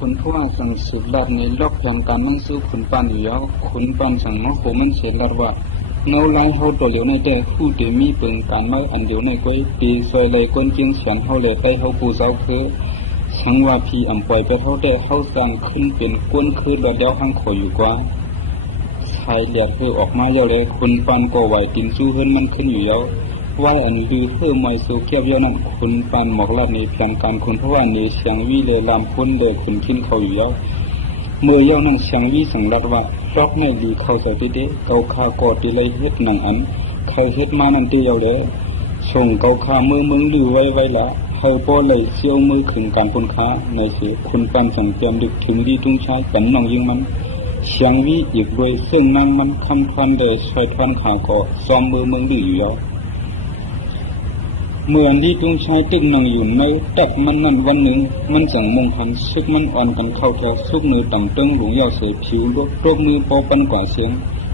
ขุนผู้ว่าสั่งสืบลัดในลอกแผนการมั่งสู้ขุนปันอยู่แล้วขุนปันสั่งน้องโหมันเสียลัดว่าเงาไล่เฮาตัวเหลียวในแต่ผู้เดมีเปิงการเมื่ออันเดียวในก้อยตีซอยเลยก้นเจียงเฉียนเฮาเลยไปเฮาปูเสาคือสังว่าพีอ่ำปล่อยไปเท่าแต่เฮาสั่งขึ้นเป็นก้นคือระเดียวหังขออยู่กว่าชายแดดคือออกมาเยอะเลยขุนปันก็ไหวตินสู้เฮิรนมันขึ้นอยู่แล้วว่าอันลือเพื่อมวยโซเกียบเยอะนั่นคุณปานหมอกลัดในแผนการคุณเพราะว่าในเสียงวิเลลามพ้นเลยคุณขึ้นเขาอยู่แล้วเมื่อเยานั่งเสียงวิสังรัดว่าลอกในลือเขาใส่ติเดเกาคากอดที่เลยเฮ็ดหนังอันใครเฮ็ดมานั่นตีเยาเลยส่งเกาคามือมึงลือไว้ละเฮาป้อเลยเชี่ยวมือขึ้นการคุณค้าในเสียคุณปานส่งเตรียมดึกถึงดีตุ้งชายกันน้องยิงมันเสียงวิอีกด้วยซึ่งนั่งมันคำพันเลยช่วยทวนขาก็ซ้อมมือมึงลืออยู่แล้วเมื่อที่ตุ้งชายตึกนั่งอยู่ในตับมันนั่นวันหนึ่งมันสั่งมงคันซึกมันอ่อนกันเข้าแถวซุกมือต่ำตึงหลงยาวเสียผิวรบรบมือปอปันกว่าเสียง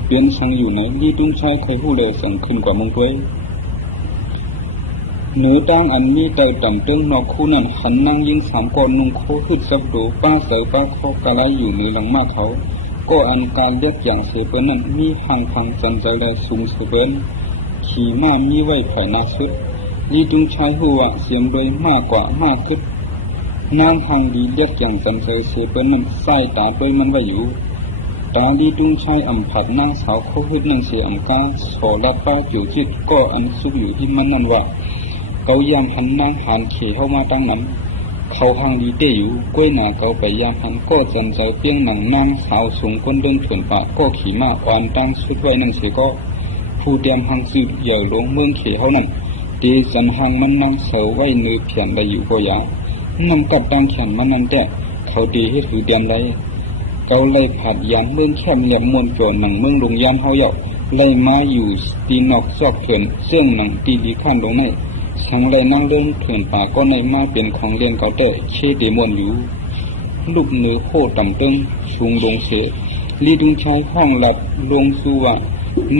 เปลี่ยนสั่งอยู่ในที่ตุ้งชายเคยพูดเลยสั่งขึ้นกว่ามงด้วยเหนือตั้งอันมีเตาต่ำตึงนอกคู่นั้นหันนั่งยิงสามก้อนนุ่งโคขึ้นสับดูป้าเสือป้าคอกะไรอยู่เหนือหลังมาเขาก็อันการเรียกอย่างเสียเปิ้นนั้นมีห่างพังสันใจได้สูงเสียเปิ้นขี่ม้ามีไว้ไผ่นาซึกลีตุงชายหัวเสียงโดยมากกว่ามากขึ้นนางหังดีเรียกอย่างสันเสยเสียเปิ้นนั้นใส่ตาโดยมันไว้อยู่ตาลีตุงชายอ่ำผัดนางสาวเขาขึ้นนั่งเสียอ่ำกาโสลัดป้าจิ๋วจิตก็อันซุกอยู่ที่มันนั่นว่าเขายามหันนางหันเขี่ยเข้ามาตั้งนั้นเขาหังดีเตอยู่กล้วยหนาเขาไปยามหันก็จันเจ้าเปี้ยงหนังนางสาวสูงก้นเดินเถื่อนป่าก็ขี่ม้าอ่อนตั้งชุดไว้นั่งเสียก็ผู้เตรียมหังสืบใหญ่หลวงเมืองเขี่ยเขานั่นตีสันหังมันนั่งเสาไว้เนื้อเพียนได้อยู่ก็ยานำกัดดังแขนมันนั่นแต่เขาตีให้ถือเดียนได้เขาไล่ผัดยานเมืองแคมเหลี่ยมมวนโจรหนังเมืองลงยานเฮาเหยาไล่มาอยู่ตีนอกซอกเถื่อนเสื่องหนังตีดีข้านลงในสังไล่นั่งเดินเถื่อนป่าก็ในมาเป็นของเลี้ยงเขาเตะเชตีมวนอยู่ลูกเนื้อโคต่ำตึงสูงลงเสลีดุงชายห้องหลับลงสู่ว่า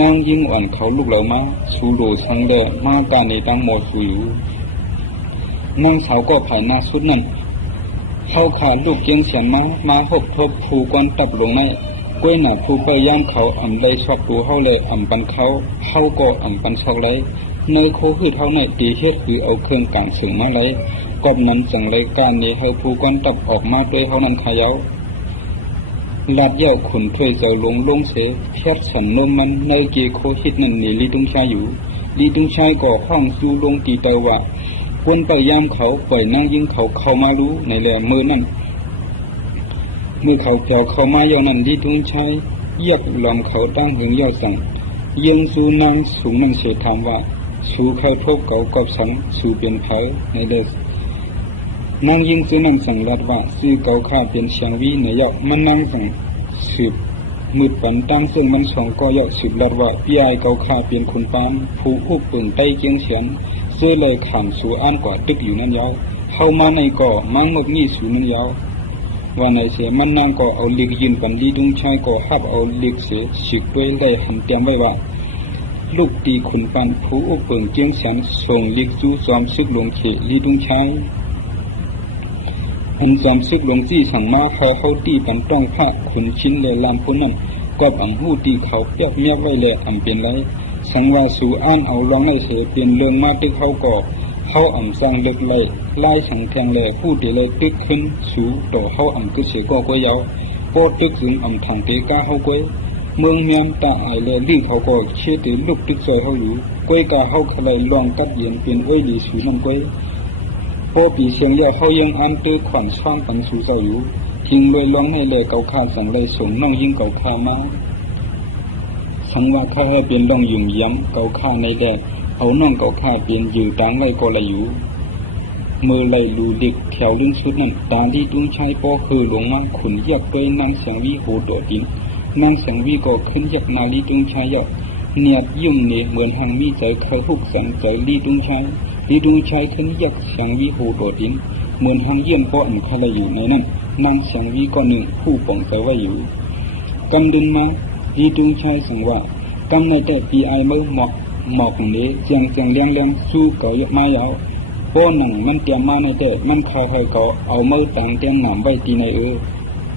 นางยิ่งอ่อนเขาลูกเหล่ามาสูโดสังเดมาการในตั้งหมดสูอยู่นางสาวก็ผ่านหน้าสุดนั่นเข้าขาลูกเกียงเสียนมาหกทบผูกวนตับลงในกล้วยหนาผูไปย่างเขาอ่ำเลยชอบดูเข้าเลยอ่ำปันเขาก็อ่ำปันชอกเลยในโคคือเท่าในตีเฮ็ดคือเอาเครื่องกลางเสียงมาเลยกอบนั้นจังเลยการนี้เฮาผูกวนตับออกมาด้วยเขานั้นขายาวลาดเย้าขุนถ้วยเจ้าลงเสเทียดสันนมมันในเกโคฮิตนั่นนี่ลีตุงชายอยู่ลีตุงชายก็ห้องสู้ลงตีเตาว่าควรไปยามเขาปล่อยนั่งยิงเขาเข้ามารู้ในแหล่มือนั่นเมื่อเขาเพียวเข้ามาเย้านั่นลีตุงชายเยียกหลอมเขาตั้งหึงเย้าสั่งยังสู้นางสูงนั่งเสถามว่าสู้เข้าทบเขากอบสังสู้เป็นเผาในเดสนางยิงซื้อนั่งสั่งรัดว่าซื้อเกาข้าเป็นเชียงวีในเยาะมันนั่งสั่งสืบมืดปันตั้งซึ่งมันสองก็เยาะสืบรัดว่าพี่ไอเกาข้าเป็นคนปานผู้อุบเปิ่งใต้เกียงเฉียนซื้อเลยขามสู่อ้านกว่าตึกอยู่นั่นยาวเข้ามาในก่อมังงบงี้สู่นั่นยาวว่าในเสียมันนั่งก็เอาเล็กยืนปันลีดุงชายก็หับเอาเล็กเสียฉีกด้วยได้หันเตรียมไว้ว่าลูกตีขุนปันผู้อุบเปิ่งเกียงเฉียนส่งเล็กจู้จอมซึกลงเขลีดุงชายอันจอมซึกหลวงจี้สั่งมาเขาตีปันต้องพระขุนชิ้นเลยลามพ้นนั่นก็อ่ำหูตีเขาเปียกเมียไว้เลยอ่ำเป็นไรสังว่าสู่อ้านเอาลองให้เสียเปลี่ยนเรื่องมาตึกเขาก่อเขาอ่ำสร้างเล็กเลยไล่สังแทงเลยผู้ตีเลยตึกขึ้นสู่ต่อเขาอ่ำก็เสียก็ก้อยาวก็ตึกถึงอ่ำทางเตก้าเขาก้อยเมืองเมียนตาไอเลยลิ้นเขาก็เชื่อถือลูกตึกซอยเขาอยู่ก้อยกาเขาขลายลองกัดเย็นเป็นไว้ดีสู่น้ำก้อยพอปีเสียงเลี้ยวเขายังอันตื้อขวัญช่างปันสู่เจ้าอยู่ทิ้งลอยล้องให้เลยเกาข้าสั่งเลยส่งน้องยิงเกาข้ามาสังว่าข้าให้เป็นลองยุ่งย้ำเกาข้าในแดดเอาน้องเกาข้าเป็นอยู่ต่างไรก็เลยอยู่มือเลยลูเด็กแถวลึงชุดนั้นตาที่ตุ้งชายปอคือหลวงมาขุนยักด้วยนางเสียงวิโหโดดดินนางเสียงวิก็ขึ้นยักนาลีตุ้งชายยอดเนียดยุ่งเนี่ยเหมือนหังมีใจเขาหุกสังใจลีตุ้งชายลีดุงชายขึ้นยักเสียงวิโหโดดดินเหมือนหางเยี่ยมเพราะอันคาลอยู่ในนั้นนางเสียงวิก็หนึ่งผู้ป่องใจไว้อยู่กำดึงมาลีดุงชายสั่งว่ากำในแต่ปีไอเมื่อหมอกเนี้เจียงเลี้ยงสู้เก่ายกไม้ยาว ป้อนหนังมันเตรียมมาในแต่มันคาใครก็เอามือต่างเตียงหนามไว้ตีใน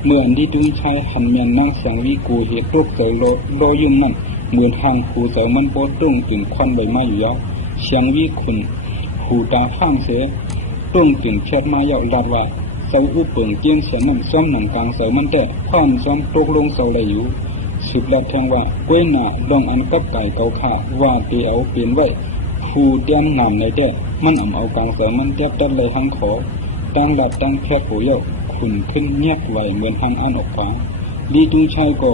เมื่อที่ดุงชายหันเมียนนั่งเสียงวิกูเหตุรูปเจอโลยุ่มนั่นเหมือนทางหูเสามันโปตุ้งถึงควันใบไม้อยู่ยาวเสียงวิขุนหูตาข้างเสียตุ้งถึงเช็ดมาเยาลาดว่าเสาอุปเปิงเจียงเสียงนั่นซ้อมหนังกลางเสามันแต่ควันซ้อมตกลงเสาเลยอยู่สืบแล้วแทงว่าก้วยหน้าลองอันกับไก่เกาขาว่าเตียวเปลี่ยนไว้หูเตียนหนามในแต่มันเอากลางเสามันแทบตัดเลยทั้งขอตั้งหลับตั้งแพทย์หูเยาขุนขึ้นเงียบไหวเหมือนทางอันออกฟ้าดีดุงชายก็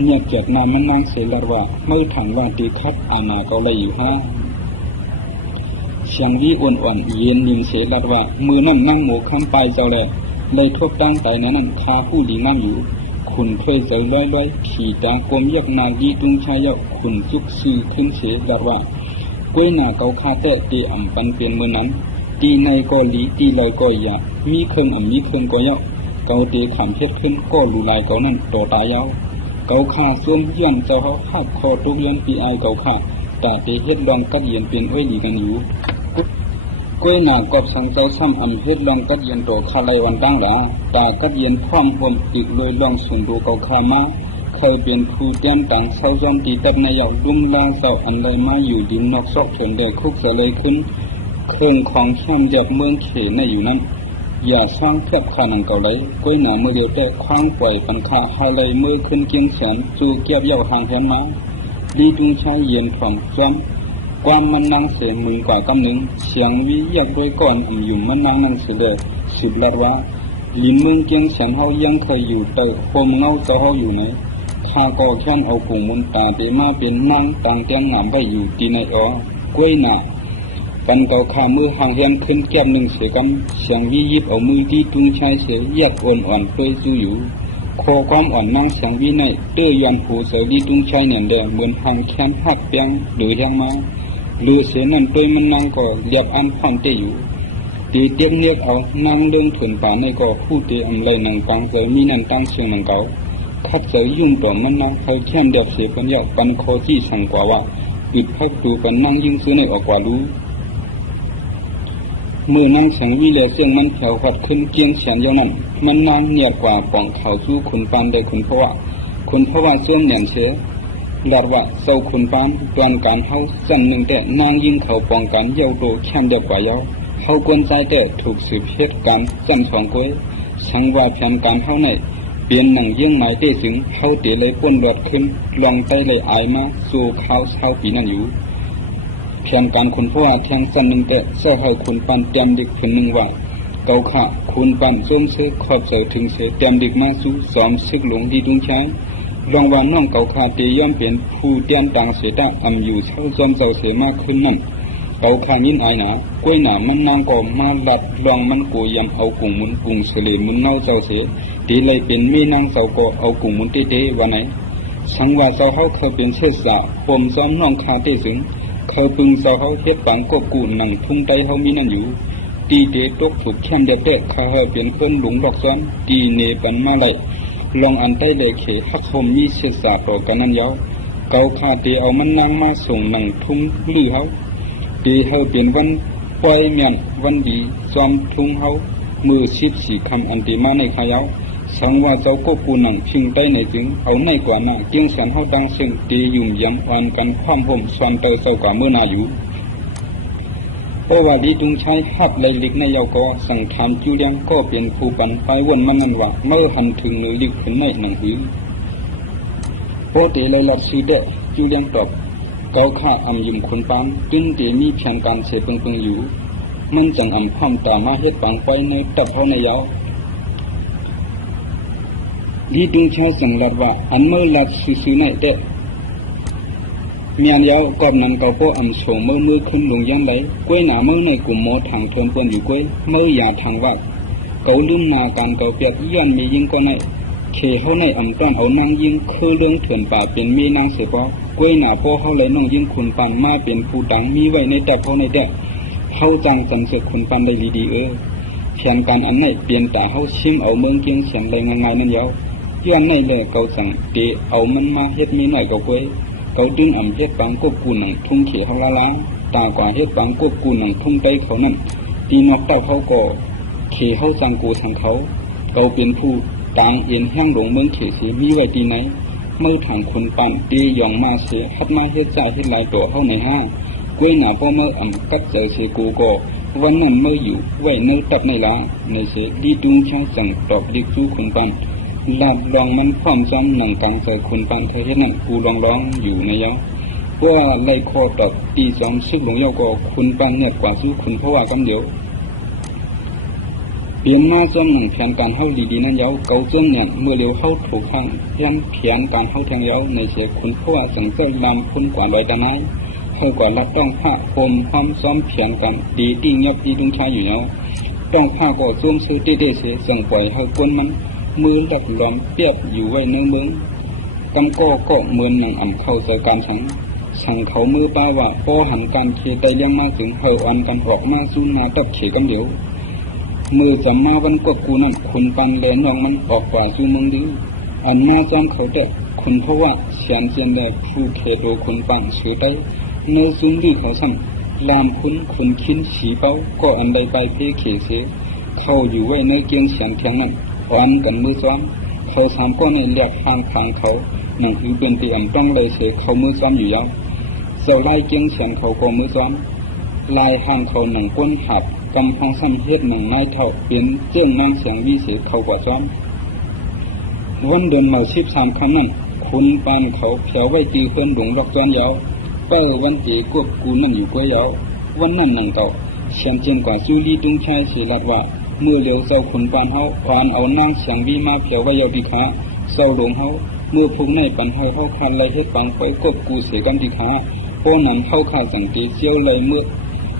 เงียบจากน้ำมันนางเสลว่าเมื่อถังว่าตีคัดอาณาเกาเลยอยู่ฮะเสียงวิอ่อนๆเย็นยินเสลว่ามือนั่นนั่งหมูข้ามไปเจ้าแหล่เลยทบตั้งใจนั้นคาผู้ดีนั่งอยู่ขุนเคยเจอร้อยผีตากลมยักนาดีดุงชายเยาขุนจุกซื้อขึ้นเสลว่าก้วยหน้าเกาคาแต่ตีอ่ำปันเปลี่ยนมือนั้นตีในก็ลีตีลอยก็อยากมีเครื่องมีเครื่องก็เยาเกาเตะขามเพชรขึ้นก็ลูลายเกานั่นโตตายาวเกาขาส้มยันเจ้าเขาหักคอทุกยันปีไอเกาขาแต่เตะเฮ็ดลองกัดเย็นเป็นอ้อยดีกันอยู่ก้วยหน้ากอบสังเจ้าซ้ำเฮ็ดลองกัดเย็นโตคาไลวันตั้งหลาแต่กัดเย็นพร้อมห่วมอีกเลยลองสูงดูเกาขามาเคยเป็นผู้เตี้ยนต่างเศร้าย้อนตีตัดในยาวลุ่มแรงเศร้าอันใดมาอยู่ดินนอกซอกเถินเดคุกเสเลยขึ้นเครื่องของแช่มจากเมืองเขในอยู่นั้นอย่าสร้างเทียบขานังเก่าเลยก้อยหนาเมื่อเดียวแต่คว้างปล่อยปันคาไฮไลเมื่อขึ้นเกียงแสนจู่เก็บเย่าห่างแหนมาดีดุงชายเย็นถ่อมซ้อมความมันนางเสียมือกว่ากำหนึ่งเสียงวิแยกด้วยก่อนอยู่มันนางนั่งเสือสืบลัดว่าลินเมืองเกียงแสนเฮายังเคยอยู่เตอโคมเงาเจ้าเฮาอยู่ไหมข้าก็แค่เอากุ่งมุนตาเตมาเป็นนางต่างเตียงหนามไปอยู่ตีในก้วยหนาปันเกาขามือห่างเฮียนขึ้นแก้มหนึ่งเสียกันเสียงวิยิบเอามือที่ตุงชายเสียแยกอ่อนเปื่อยจู่อยู่โคความอ่อนนั่งเสียงวิในเตื้อยันหูเสียดีตุงชายเนี่ยเดิมเหมือนห่างแขนหักเปียงหรือยังมาหรือเสียนั่นเปื่อยมันนั่งก็เรียบอันผ่อนเตอยู่ตีเตียงเรียกเอานั่งเดินถึงป่าในก็ผู้เตะอะไรหนังกลางเสียมีนั่นตั้งเสียงหนังเก่าคัดเสียยุ่งต่อมันนั่งเขาแค่เดียบเสียกันเยาปันโคจี้สั่งกว่าว่าปิดพักดูกันนั่งยิ่งซื้อในออกกว่ารู้มือนั่งเสียงวิเลเสียงมันแผ่วขัดขึ้นเกียงเสียงเท่านั้นมันนางเนียดกว่าป่องเขาสู้ขุนปานได้ขุนเพราะว่าเสื่อมเหนียนเสียลาดว่าเศร้าขุนปานตอนการเฮาสั่นหนึ่งแต่นางยิ่งเขาป้องกันเย้าโตแค่เดียวกว่าเย้าเฮากวนใจแต่ถูกสืบเหตุการสั่นสองก้อยสังว่าแผนการเฮาในเปลี่ยนหนังเยี่ยงหมายเตถึงเฮาเตะเลยป้นรถขึ้นลองไตเลยอายมาสู่เขาเช้าปีนั้นอยู่แผนการคุณพ่อแทงสั้นหนึ่งแต่เสื้อให้คุณปันเตรียมเด็กคนหนึ่งว่าเกาขาคุณปันส้มเสือขอบเสือถึงเสือเตรียมเด็กมาสู่สอมซึกหลงดีดุงใช้ลองว่าน้องเกาขาเตย่อมเป็นผู้เตรียมต่างเสือตาอยู่เช่าจอมเจ้าเสือมากขึ้นนั่นเกาขายินอายหนากล้วยหนามันนางก่อมาหลัดลองมันกูยำเอากุ่งมุนกุ่งเสลมุนเน่าเจ้าเสือตีเลยเป็นมีนางเสาก่อเอากุ่งมุนเตะวันไหนสังว่าเสาเขาเคยเป็นเชื้อสาวผมซ้อมน้องคาเตถึงเขาพึงเสาเขาเฮ็ดปังกบกูหนังทุ่งไตเขามีนั่นอยู่ตีเตตกถูกแค่เด็ดเด็ดเขาให้เป็นคนหลงหลอกซ้อนตีเนปันมาไหลลองอันใต้เลยเขหักคมมีเชื้อสาวต่อกันนั่นยาวเกาคาเตเอามันนางมาส่งหนังทุ่งลื้อเขาตีเขาเป็นวันปล่อยเมียนวันดีซ้อมทุ่งเขามือชิดสีคำอันตีมาในขายาวสังว่าเจ้าก็ปูหนังพิงใต้ในถึงเอาในกว่าหน้าเกียงแสนเขาดังเสียงตียุ่มย้ำวันกันความห่มสวนเตอเจ้ากว่าเมื่อนาอยู่เพราะว่าดีดุงใช้หับเลยลิกในเยาก็สั่งถามจูเลียงก็เป็นผู้ปันไปวนมันนั่นว่าเมื่อหันถึงหรือลิกขึ้นในหนังหือโปเตเลยหลับสีเดจูเลียงตอบเกาข้ายิ้มคนปานจึงเตมีแผนการเสพเปิงอยู่มันจังพร้อมตามาเฮ็ดปังไปในตับเขาในเยาดีดุงชายสังลัดว่าอันเมื่อลัดซื้อในเตะเมียนยาวกอบนั้นเกาโปโฉมเมื่อขึ้นลงยันไหลกล้วยหนาเมื่อในกลุ่มโมทางทนปนอยู่กล้วยเมื่อยาทางว่าเกาลุ่มนาการเกาเปียกย้อนมียิงก็ในเขเขาในต้อนเอานางยิงคือเรื่องเถื่อนป่าเป็นมีนางเสียปอกล้วยหนาโปเขาเลยน้องยิงขุนปันมาเป็นผู้ดังมีไว้ในแต่เขาในเตะเขาจังจำเสกขุนปันได้ดีแผนการอันไหนเปลี่ยนตาเขาชิมเอาเมืองเกียงเสียงเลยง่ายๆนั่นยาวย้อนในเลยเกาสั่งเตะเอามันมาเฮ็ดมีหน่อยเกาเว้ยเกาดึงเฮ็ดปังกบกูหนังทุ่งเขียวเขาละตากว่าเฮ็ดปังกบกูหนังทุ่งไตเขานั่น ตีนอกเต้าเขาก็เขเขาจังกูทางเขาเกาเป็นผู้ต่างเอ็นแห้งหลงเมืองเขเสียมีไว้ตีไหนเมื่อทางคนปันตียองมาเสียฮัดมาเฮ็ดใจเฮ็ดลายตัวเขาในห้ากล้วยหนาพ่อเมื่อกัดเจอเสียกูก็วันนั้นเมื่ออยู่ไว้เนื้อตับในละในเสียดีดุงช่างสั่งตอบดิกสู้คนปันลาดลองมันพร้อมซ้ำหนังกลางเจอคนปันเธอเฮ็ดนั่นกูร้องอยู่ในยะว่าไล่คอตอบตีซ้อมซึกหลงเยาก็คุณปันเนี่ยกว่าสู้คุณเพราะว่ากันเดียวเปลี่ยนมาจอมหนังแผนการเข้าดีๆนั้นเยาเกาจมเนี่ยเมื่อเร็วเข้าถูกข้างยังแผนการเข้าแทงเยาในเสียคุณเพราะว่าสังเกตลำพุ่นกว่าลอยตาไนให้กว่ารับต้องผ้าคมห้อมซ้อมแผนกันดีตีเงียบดีดุงชายอยู่เนาะต้องผ้าก็จ้วงซื้อเต้ๆเสียสั่งปล่อยให้กวนมันมือดักหลอมเปียบอยู่ไว้เนื้อเมืองกำก็เหมือนหนังเข้าใจการสั่งเขามือป้ายว่าพอหันการเคไตเลี้ยงมาถึงเฮาอันกันออกมาสู้นาตับเขกันเดี๋ยวมือจะมาวันกดกูนั่นคุณปันแลนยองมันออกกว่าสู้มึงดีอันมาจำเขาแต่คุณเพราะว่าเสียนเจียนแดผู้เคโดคุณปังชื่อได้เนื้อซุ้มดีเขาสั่งลามคุณคินฉีเป้าก็อันใดไปเพ่เขเสเข้าอยู่ไว้ในเกียงเสียนเทียงนั่นอ่อนกันมือซ้อมเขาสามก็ในเรียกห่างทางเขาหนังคือเป็นตีอันต้องเลยเสเขามือซ้อมอยู่ยาวเจ้าไล่เกียงเสียนเขาก็มือซ้อมลายห่างเขาหนังก้นหับกำพังซ้ำเฮ็ดหนังนายเท่าเปลี่ยนเจ้งนางเสียงวิเศษเขากว่าซ้อมวันเดือนเมา13 คำนั้นคุณปานเขาแผวไว้ตีเพื่อนหลงลอกจอนยาวเป้าวันเจกวบกูนั่นอยู่ก้วยยาววันนั้นหนังเต่าเชียนเจียนกว่าจูลีดุงชายเสียลัดว่าเมื่อเลี้ยวเจ้าคุณปานเฮาอ่อนเอานางเสียงวิมาแผวไว้ยาวดีขาเจ้าหลงเฮาเมื่อพวกในปันเฮาคันไล่เฮ็ดปังไฟกบกูเสียกันดีขาพวกนั้นเฮาขาสังเกตเจียวเลยเมื่อ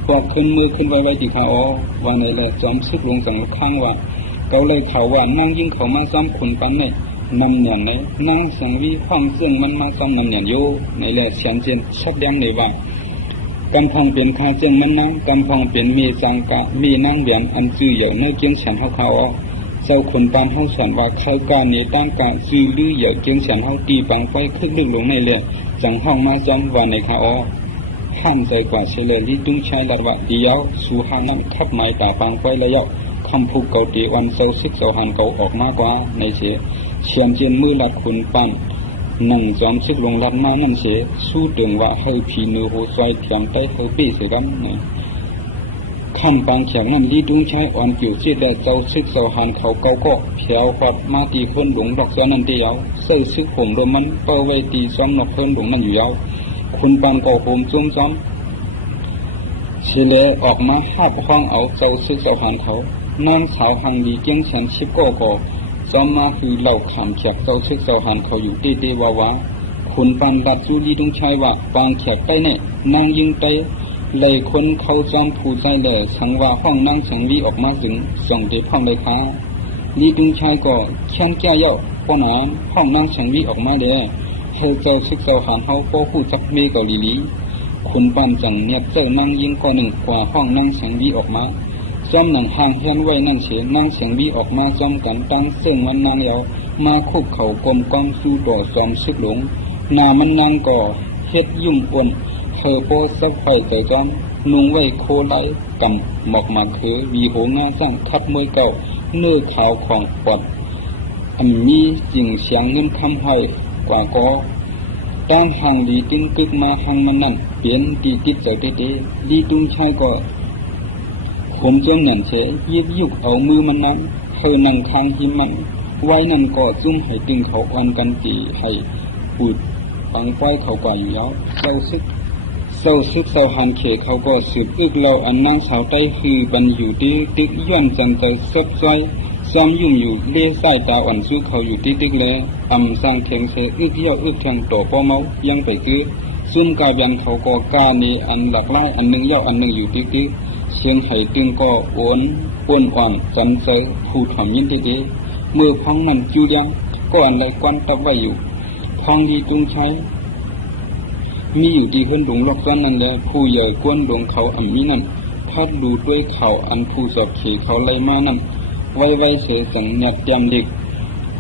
ปอกขึ้นมือขึ้นไว้ดีขาอ๋อว่าในแลจอมซึกลงสังข้างว่าเกาเลยเขาว่านั่งยิ่งเขามาซ้ำคุณปันในนำเนี่ยในนั่งสังวิห้องซึ่งมันมาซ้อมนำเนี่ยโยในแลเฉียนเจนชัดแดงในว่ากำพังเป็นคาเจียงมันนั่งกำพังเป็นมีสังกะมีนั่งเบียนอันจื้อเหย่าในเกียงฉันเฮาเขาอ๋อเจ้าคนปานเฮาฉันว่าเขาการนี้ตั้งกะจื้อลื้อเหย่าเกียงฉันเฮาตีปังไฟขึ้นลึกลงในแลจังห้องมาซ้อมว่าในขาอ๋อห้ามใจกว่าเฉลยลิดุงชายลัดว่าเดียวสู่หางนั้นขับไม้ป่าปังไฟระยะคำพูดเกาตีวันเสาซึกเสาหันเกาออกมากกว่าในเสียเชียนเจียนมือลัดคุณปันหนังจอมซึกลงลัดมานั่นเสียสู้ตึงว่าเฮาพีนูโหซอยเทียมใต้เฮาปี้เสียกันคำปังแข็งนั้นลิดุงชายอ่อนผิวเสียแต่เจ้าซึกเสาหันเขาเกาก็เพียวปัดมาตีคนหลงดอกเสือนั่นเดียวเสื้อซึกผมโดนมันเป้าไว้ตีซ้อมนกเพิ่นหลงนั่นอยู่ยาวคุณปันก็โหมจุ้มซ้อมเฉลออกมาห้าห้องเอาเจ้าซึกเสาหันเขานางสาวหังดีเกียงฉันชิบก็จอมมาคือเหล่าขามแขกเจ้าซึกเสาหันเขาอยู่เต้ๆว้าคุณปันดัดจูลีดุงชายว่าปางแขกใต้เนี่ยนางยิงไปเลยคนเขาจอมผู้ใจแหล่สังว่าห้องนางสังวีออกมาถึงส่งเด็กห้องเลยค่ะลีดุงชายก็แค้นแก้เย้าป้อนน้ำห้องนางสังวีออกมาเด้เฮเจ้าซึกเสาหันเขาโป้ผู้จักเมเกาหลีคุณปันจังเนี่ยเจ้านางยิงก็หนึ่งกว่าห้องนางสังวีออกมาจอมหนังห่างเฮียนไว้นั่งเสียนั่งเสียงวีออกมาจอมกันตั้งเสื่องมันนางยาวมาคุบเขากลมกองสู้ต่อจอมซึกหลงนามันนางก่อเฮ็ดยุ่งอ่นเธอโปสักไฟใจจอมนุ่งไว้โคไลกำหมอกมาคือวีโหงาสร้างทับมวยเก่าเนื้อขาวของปอดอันมีจิงเสียงเงินคำห้อยกว่าก็ตั้งห่างดีติ้งกึกมาห่างมันนั่นเปลี่ยนตีติดใจเต้ๆดีตุ้งชายก็ผมจมนั่นเฉยยิบยุกเอามือมันนั้นเธอนั่งคางหิมมันไว้นั่นก็จุ้มให้ตึงเขาอ่อนกันตีให้ปูดปังไฟเขากว่าอยู่แล้วเศร้าซึกเศร้าหันเขเขาก็สืบอึกเราอันนั่งสาวใต้คือบันอยู่ที่ตึกย้อนจันใจซับซ้อยซ้ำยุ่งอยู่เลี้ยสายตาอ่อนสู้เขาอยู่ที่ตึกแล้วสร้างเข่งเสอึกเย่าอึกแทงต่อป้อเมายังไปคือซุ่มกาเบียนเขาก็กานี้อันหลักไล่อันหนึ่งเย่าอันหนึ่งอยู่ที่ตึกเชียงไห้ตึงก็โอนป่วนอ่อนจันเจอผู้ถ่อมยินดีๆมือพังมันจูเลียงก็อันไรกวนตับไว้อยู่พังดีจุงใช้มีอยู่ที่เพื่อนหลงล็อกซ้อนนั่นแหละผู้ใหญ่กวนหลงเขาอันมีนั่นพัดดูด้วยเขาอันผู้สอบเขเขาไล่มานั่นไว้เสียสังหยัดเตรียมเด็ก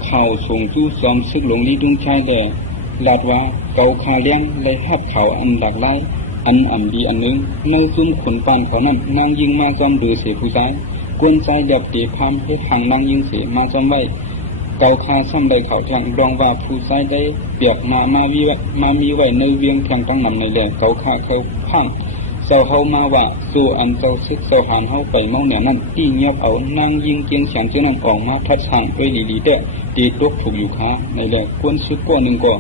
เขาส่งจู้ซ้อมซึกหลงลีดุงชายแหล่ลาดว่าเกาคาเลี้ยงเลยหับเขาอันดักไล่ อันดีอันนึงในซุ่มขุนปานเขานั้นนางยิงมาจอมดูเสียผู้ชายกวนใจเด็บตีพามเฮ็ดหางนางยิงเสียมาจอมไว้เกาคาซ้ำใดเขาทางรองว่าผู้ชายได้เปียกมามีไว้ในเวียงเพียงต้องนำในแหล่เกาคาเขาพังเจ้าเฮามาว่าสู่อันเจ้าซึกเจ้าหานเฮาไปเมาแนวนั้นตีเงียบเอานางยิงเกียงเสียงเจ้านั้นออกมาทัดทางไว้ดีๆเด้อตีตกถูกอยู่ค้าในแหล่กวนซึกก้อนนึงก็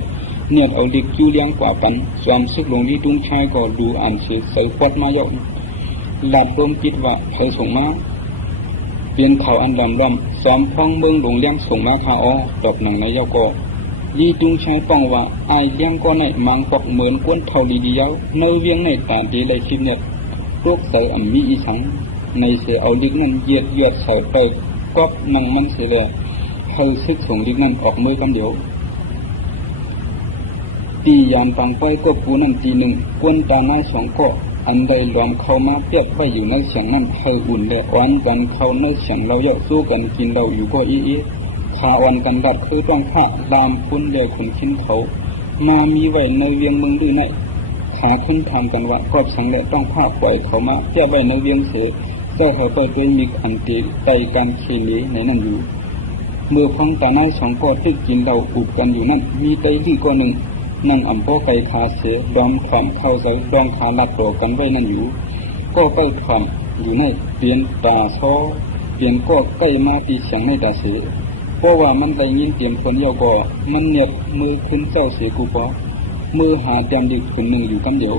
เนี่ยเอาดิกจูเลี้ยงกว่าปันสวมซึกลงที่ตุ้งชายก็ดูอ่านเสียใส่ควัดมาเยอะหลัดรวมคิดว่าเธอส่งมาเปลี่ยนเขาอันล้อมสวมพ้องเบิ้งลงเลี้ยงส่งมาคาอ้อดอกหนังในเยาก็ยี่ตุ้งชายป้องว่าไอเลี้ยงก็ในมังปอกเหมือนกวนเท่าดีเยาเนื้อเวียงในตาดีเลยคิดเนี่ยโรคเสือมีอีสังในเสียเอาดิกนั้นเหยียดเสือไปก๊อบนังมันเสียเลยเธอซึกส่งดิกนั้นออกมือกันเดียวตียามฟังไปก็ปูนั่นตีหนึ่งกวนตาหน้าสองก็อันใดรวมเข้ามาเปียกไปอยู่ในเสียงนั้นเธออุ่นและอ่อนกันเข้าในเสียงเราเยอะสู้กันกินเราอยู่ก็อีขาอ่อนกันดัดคือต้องฆ่าดามพุ่นเดียวขุนชิ้นเขามามีไว้ในเวียงเมืองดื้อในขาขึ้นทำกันว่ากรอบสังและต้องผ้าปล่อยเขามาเปียกไว้ในเวียงเสือเจ้าเขาไปด้วยมีอันตีไตการเคมีในนั้นอยู่เมื่อฟังตาหน้าสองก็ตึกกินเราอุบกันอยู่นั่นมีไตที่ก็หนึ่งนั่งอ่ำพ่อไก่ขาเสียดอมถอมเข้าใส่ดองขาลัดตัวกันไว้นั่นอยู่ก็ใกล้ถอมอยู่ในเปลี่ยนตาซ้อเปลี่ยนก็ใกล้มาตีเสียงในตาเสียเพราะว่ามันได้ยินเตรียมคนเยาก็มันเหน็บมือขึ้นเจ้าเสียกูปอมือหาเตรียมดิคนหนึ่งอยู่กันเดียว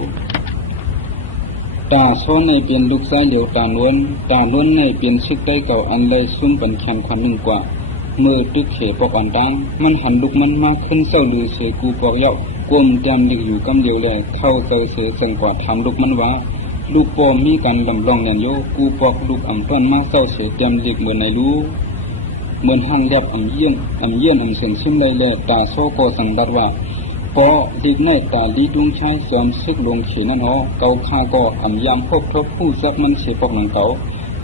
ตาซ้อในเปลี่ยนลูกชายเดียวตาล้วนในเปลี่ยนชิกได้เก่าอันเลยซุ่มเป็นแขนควันหนึ่งกว่ามือตึกเขปอกอันตังมันหันลุกมันมากขึ้นเศร้าลือเสือกูปอกเย้ากลมแจมดิกอยู่กำเดียวเลยเข้าเตาเสือสังกว่าทำลุกมันว่าลูกปอมีกันลำลองอย่างโยกูปอกลูกอ่ำต้นมาเศร้าเสือแจมดิกเหมือนในรู้เหมือนหันเรียบอ่ำเยี่ยนเสียงซึมเลยเลยตาโซโกสังดัดว่าปอดิกในตาลีดุงชายสวมซึกลงเขนั่นหอเกาคาก็อ่ำยามพบทบผู้ซักมันเสียปอกหนังเก่า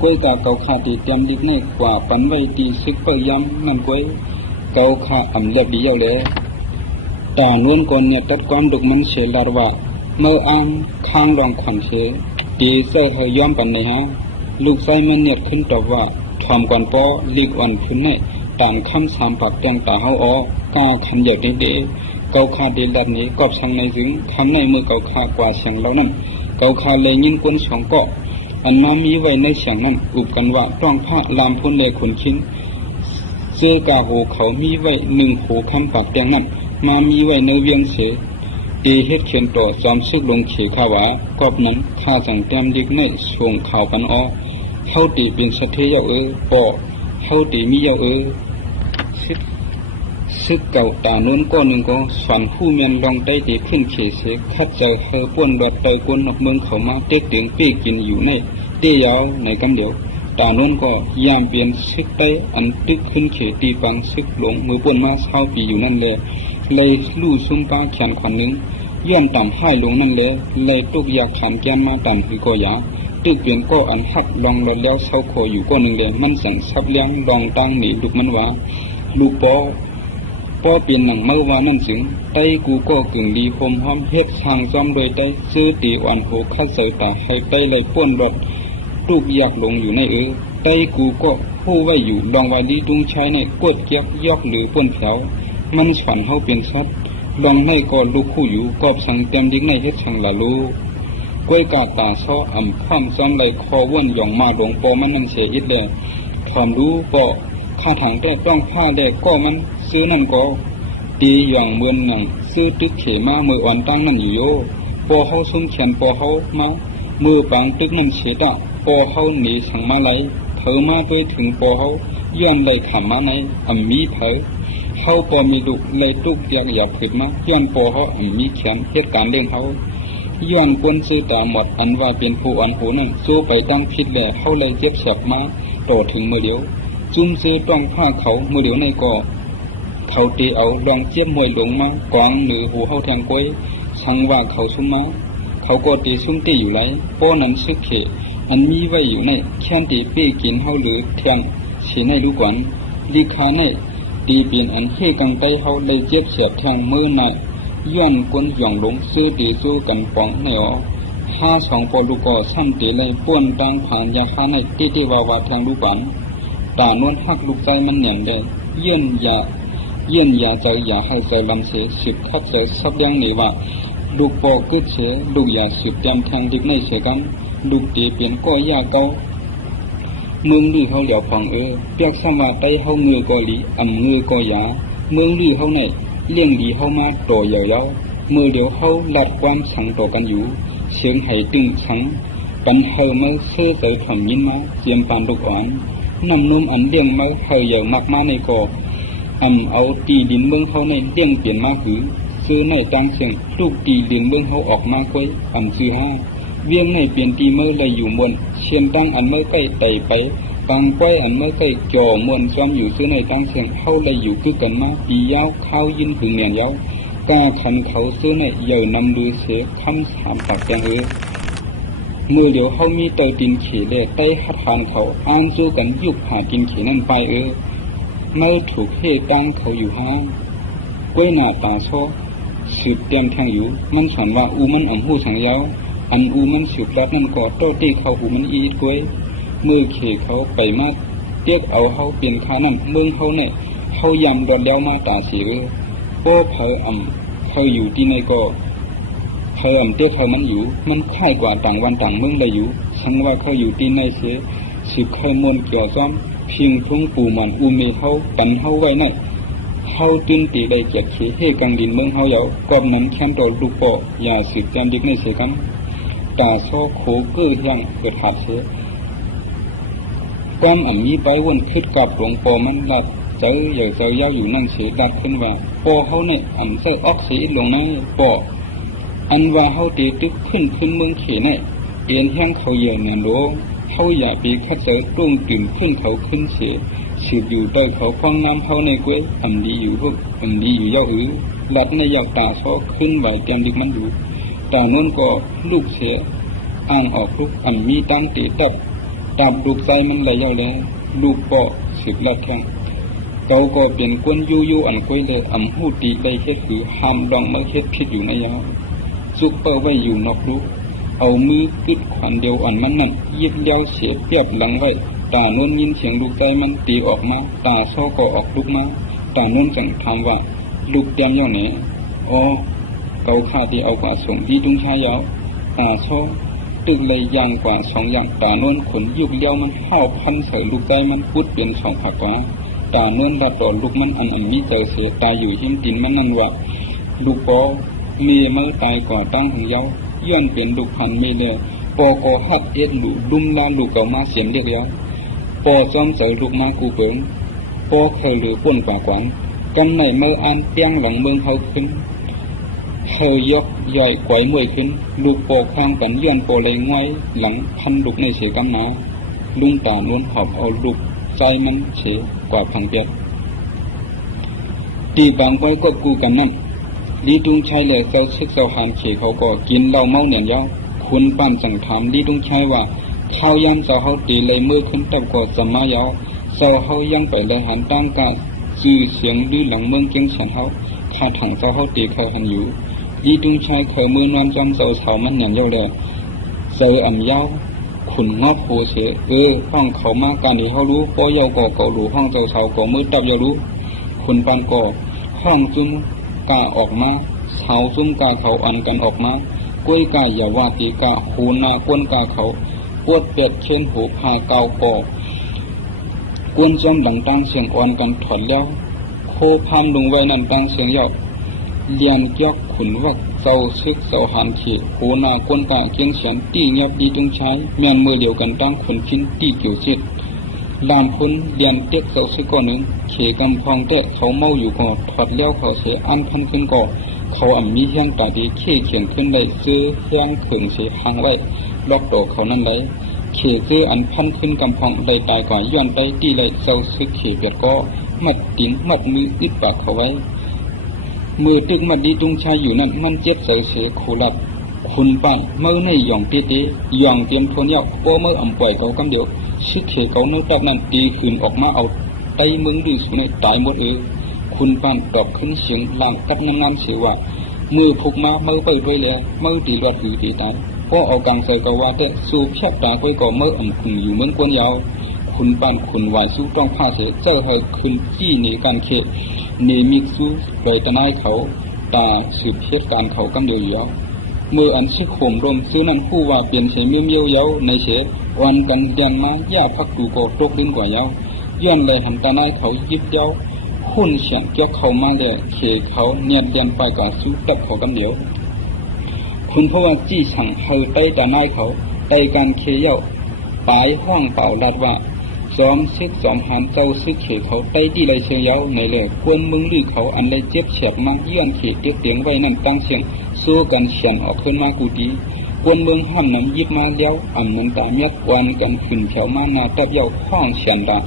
กวยกาเกาคาตีเตรียมดิกในกว่าปันไว้ตีซึกเปยย้ำนั่นกวยเกาคาอ่ำเรียบดีเยาเลยตาล้วนก่อนเนี่ยตัดความดุกมันเสียลาดว่าเมื่ออ่านข้างรองขวัญเสียตีเสื้อเฮย้อมปันในฮะลูกไส้มันเนี่ยขึ้นตอบว่าทอมก่อนปอลีกอ่อนขึ้นในตามคำสามปากแตงตาเฮาอ้อกาขันเหยียดเดเกาคาเดลัดนี้กอบช่างในถึงคำในมือเกาคากว่าเสียงเรานั่นเกาคาเลยยินก้นสองเกาะอันมามีไว้ในเสียงนั้นอุบกันว่าต้องผ้าลามพ้นเลยขนชิ้นเสื้อกาโหเขามีไว้หนึ่งโหคำปากแตงนั้นมามีไว้ในเวียงเสตีเฮ็ดเขียนต่อจอมซึกลงเขขาวากอบนั้นข้าจังแต้มดิกในส่งข่าวปันอ้อเฮาตีเป็นสะเทเยาปอเฮาตีมีเยาซึกเก่าตาโน้นก้อนหนึ่งก็ฝันผู้เมียนลองได้ตีขึ้นเขเสคัดเจอเฮป่วนรถไปก้นนอกเมืองเขามาเต็กเตียงเป้กินอยู่ในเตี้ยาวในกำเดียวตาโน้นก็ยามเปลี่ยนซึกได้อันตึกขึ้นเขตีฟังซึกหลงมือป่วนมาเช้าปีอยู่นั่นเลยลู่ซุ่มป้าแขนขวัญหนึ่งย่อมต่ำให้ลงนั่นเลยตุกอยากขันแกนมาต่ำคือก็ยาตึกเปลี่ยนก็อันหักลองรถแล้วเช้าโคอยู่ก้อนหนึ่งมันสั่งซับเลี้ยงลองตั้งหนีลูกมันว่าลูกปอเปลี่ยนหนังเมื่อวานนั่นถึงไต้กูก็กึ่งดีคมห้อมเฮ็ดทางซ้อมโดยไต้ซื้อตีอ่อนโหคัดเสยตาให้ไต้เลยป้วนรถตุกอยากลงอยู่ในไต้กูก็ผู้ไว้อยู่ลองไว้ดีดุงใช้ในกดเกียกยอกหรือป้วนแถวมันฝันเฮาเป็นซัดลองในก่อนลูกคู่อยู่กอบสังเต็มดิ้งในเฮ็ดสังละลูกวยกาตาซ้ออ่ำความซ้อมไหลคอว่นหย่องมาหลงปอมันนั่นเสียอิดเลยถอมรู้ปอข้าถังแต่ต้องผ้าแดกก็มันซื้อนั่นก็ตีอย่างเมือนหนังซื้อตึกเขมามืออ่อนตั้งนั่นอยู่โยปอเฮาซุ่มเขียนปอเฮามามือปังตึกนั่นเสียตะปอเฮาหนีสังมาไหลเผอมาด้วยถึงปอเฮาย้อนไหลขำมาในอ่ำมีเผอเฮาปอมีดุเลยตุกอยากหยับผิดมาย้อนปอเฮาอ่ำมีเขียนเหตุการณ์เรื่องเฮาย้อนคนซื้อตาหมดอันว่าเป็นผู้อ่อนหูนั่นสู้ไปตั้งผิดแหละเฮาเลยเจ็บแสบมาต่อถึงมือเดียวจุ่มซื้อต้องผ้าเขามือเดียวในก่อเขาตีเอาลองเจี๊ยบมวยหลงมากองหรือหูเฮาแทงก้อยสังว่าเขาซุ่มมาเขาก็ตีซุ่มตีอยู่ไรป้อนั้นซึกเขอันมีไว้อยู่ในแค่นตีเป้กินเฮาหรือแทงสีในดูก่อนลีคาในตีเปลี่ยนอันเฮกังไตเฮาเลยเจ็บเสียบแทงมือในย้อนก้นหย่องหลงซื้อตีสู้กันปองในอ๋อ ห้าสองปอลูกอซ้ำตีเลยป้วนตังผ่านยาคาในตีตีวาวาแทงลูกปันตานวลหักลูกใจมันเหนียงเดเยี่ยนยาใจอย่าให้ใจลำเสียสืบคัดใจซับยังหนีว่าลูกปอกึดเสียลูกอย่าสืบจำทางดิบในเสียกันลูกตีเปลี่ยนก็ยาเก่าเมืองลือเขาเหลียวฟังเปียกสมาไตเขาเงือก็ลีอ่ำเงือก็ยาเมืองลือเขาในเลี้ยงดีเขามาต่อยาวๆมือเดียวเขาลัดความสังต่อกันอยู่เสียงไห้ตึงสังปันเฮอเมื่อเสื้อใจถ่อมยินมาเจียมปานลูกอ่อนน้ำนุ่มอันเลี้ยงมาเฮยมากมาในก่อเอาตีดินเมืองเขาในเลี้ยงเปลี่ยนมาหือซื้อในตังเสียงลูกตีดินเมืองเขาออกมาก้อยซื้อห้าเวียงในเปลี่ยนตีเมื่อเลยอยู่บนเชียนตั้งอันเมื่อใกล้ไต่ไปปังก้อยอันเมื่อใกล้จ่อมวนจอมอยู่ซื้อในตังเสียงเขาเลยอยู่คือกันมาปียาวข้าวยินถึงเนียนยาวกาขันเขาซื้อในเหย่านำดูเสียคำถามตักแกงมือเดี๋ยวเขามีเตาตินขี่เล่ใต้หัดหานเขาอ่านสู้กันยุบหาตินขี่นั่นไปเมื่อถูกเฮตั้งเขาอยู่ห้างก้วยหน้าตาโซสืบเตียมแทงอยู่มันสอนว่าอูมันอ่ำหูสังยาวอันอูมันสืบรัดนั่นก็โตตีเขาหูมันอีดก้วยมือเขเขาไปมาเตียกเอาเขาเปลี่ยนขานั่นเมืองเขาเนี่ยเขายำรอดแล้วมาตาเสียโป้เผาเขาอยู่ที่ไหนก็เพิ่มเตี้ยเขามันอยู่มันค่ายกว่าต่างวันต่างเมืองได้อยู่สังว่าเขาอยู่ที่ไหนเสียสืบเขามนเกี่ยวซ้อมเพียงทุ่งปูมันอูเมเขาปันเขาไว้ในเขาตื่นตีได้เจ็บขี้ให้กังดินเมืองเขาเหยาะกอบนั้นแค้นโดนลูกโปอย่าสืบจำดิกในเสียกันตาโซโขเกื้อยังเกิดหัดเสียความมีไปวนคิดกับหลวงปอมันหลับเจอใหญ่เจอยาวอยู่นั่งเสียดัดขึ้นว่าปอเขาเนี่ยเจอออกสีลงในปออันว่าเขาตีตึกขึ้นเมืองเขยเนี่ยเอ็นแห้งเขาเยอะเนี่ยโลเขาอย่าปีคัดเจอตุ้งตื่นขึ้นเขาขึ้นเสียสืบอยู่ใต้เขาฟังน้ำเขาในกล้วยดีอยู่พวกดีอยู่ยาวหลัดในยาวตาโซขึ้นไหวเตรียมดิกมันอยู่แต่โน้นก็ลูกเสียอ่างออกลูกมีตั้งตีตับลูกใจมันไหลยาวเลยลูกปอสืบลัดแทงเขาก็เปลี่ยนกวนยูอันกล้วยเลยหูตีได้เฮ็ดคือห้ามดองมาเฮ็ดผิดอยู่ในยาวซุกเปิดไว้อยู่นอกลูกเอามือกึดขวัญเดียวอ่อนมันนั่นยิบเลี้ยวเสียเปียบหลังไว้ตาโน้นยินเสียงลูกใจมันตีออกมาตาโซ่ก็ออกลูกมาตาโน้นจังถามว่าลูกเตรียมย่อเนี่ยอ๋อเกาขาที่เอากว่าส่งที่ตุ้งชายยาวตาโซ่ตึกเลยยางกว่า2อย่างตาโน้นขนยุบเลี้ยวมันเข้าพันใส่ลูกใจมันพุดเป็น2ผักว่าตาโน้นดัดต่อลูกมันอันมีเจอเสียตาอยู่หิมตินมันนั่นว่าลูกปอมีเมื่อตายก่อตั้งของเย้าย้อนเป็นลูกพันไม่เลยปอก็หัดเอ็ดลูลุ่มลาลูกเก่ามาเสียมเรียกแล้วปอจอมเสยลูกมากูเปิงปอเคยหรือป่นกว่ากันกันไหนเมื่ออันเปียงหลังเมืองเขาขึ้นเคยยกใหญ่กวยมวยขึ้นลูกปอข้างกันย้อนปอเลยง่อยหลังพันลูกในเสียกำนาลุงตาล้วนหอบเอาลูกใจมันเสียกว่าพังเปียกตีบางไว้ก็กูกันนั่นลีดุงชัยเลยเจ้าซึกเจ้าหานเขเขาก็กินเหล้าเมาเหนียนยาวคุณปั้นจังถามลีดุงชัยว่าข้าวยำเจ้าเขาตีเลยมือขึ้นตับก็จะมายาวเจ้าเขายังไปเลยหันตั้งกาสื่อเสียงดื้อหลังเมืองเก่งฉันเขาข้าถังเจ้าเขาตีเขาหันอยู่ลีดุงชัยเขามือนอนจอมเจ้าเสามันเหนียนยาวเลยเจอยาวขุนงอบโหเสห้องเขามาการที่เขารู้ปอยาวก่อเกาหลูห้องเจ้าเสาก่อมือตับยาวรู้คุณปั้นก่อห้องจุ้มกาออกมาเสาซุ่มกาเขาอันกันออกมากล้วยกาอย่าว่าตีกาหูนาก้นกาเขาปวดเป็ดเช่นหูพาเกาก่อกวนจอมหลังตั้งเสียงอ่อนกันถอดแล้วโคพามลงไว้นั่นตั้งเสียงยาวเลียนเกี่ยวขุนวักเจ้าซึกเจ้าหันเขหูนาก้นกาเกียงเสียนตีเงียบดีตรงใช้เมียนมือเดียวกันตั้งขุนพินตีเกี่ยวเจ็ดลามพ้นเลียนเต็กเจ้าซึกก่อนหนึ่งเขกำพองแต่เขาเมาอยู่ก่อถอดแล้วเขาเสียอันพันขึ้นก่อเขามีแห้งตาดีเข่เขียนขึ้นได้ซื้อแห้งเข่งเสียหางไว้ล็อกโตเขานั่นเลยเข่ซื้ออันพันขึ้นกำพองได้ตายก่อนย้อนไปตีเลยเจ้าซึกเข่เบียดก็มัดติ้นมัดมืออึดปากเขาไว้มือตึกมัดดีตรงชายอยู่นั่นมันเจ็บเสียเสียโคลัดคุณป้านเมื่อในหย่องเตี้ยหย่องเตรียมทนยาวโป้เมื่ออ่ำปล่อยเขากำเดียวซึกเข่เขาโน้ตนั่นตีขืนออกมาเอาไตมึงดื้อสุนัยตายหมดคุณปานตอบขึ้นเสียงหลังกับน้ำเสียว่ามือผูกมาเมื่อไปด้วยแล้วเมื่อตีรอดหือตีตาย ก็เอากางใส่กว่าแต่สูบแคบตาก้อยก่อเมื่อขุนอยู่เมืองกวนยาวคุณปานคุณวายสู้ต้องผ้าเสียเจ้าให้คืนจี้หนีการเขเนมิกสู้เลยตะนายเขาตาสืบเหตุการเขากำเดียวอยู่เมื่ออันชิโขมรมซื้อนั่นผู้ว่าเปลี่ยนเฉยเมียวเย้าในเฉวันกันเดียนมาย่าพักดูโกตกดิ้นกว่าเย้าย้อนเลยหันตานายเขายิบเย้าหุ่นเฉียงเกี่ยวเขามาเลยเขเขาเนียนเดียนไปกับสู้ตับเขากำเดียวคุณเพราะว่าจี้สั่งเฮาไต้ตานายเขาไต้การเคเย้าปลายห้องเป่าลัดว่าซ้อมซึกซ้อมหันเจ้าซึกเขเขาไต้ที่ไรเชียเย้าในเลยควรมึงลือเขาอันไรเจ็บเฉียบมาเยื่อนเขเตียงไว้นั่นตั้งเสียงสู้กันเฉียนออกขึ้นมากูดีควรเมืองห้ามน้ำยิบมาเลี้ยวอ่ำมันตาเม็ดวันกันขึ้นแถวมานาตับเย้าห้องเฉียนดา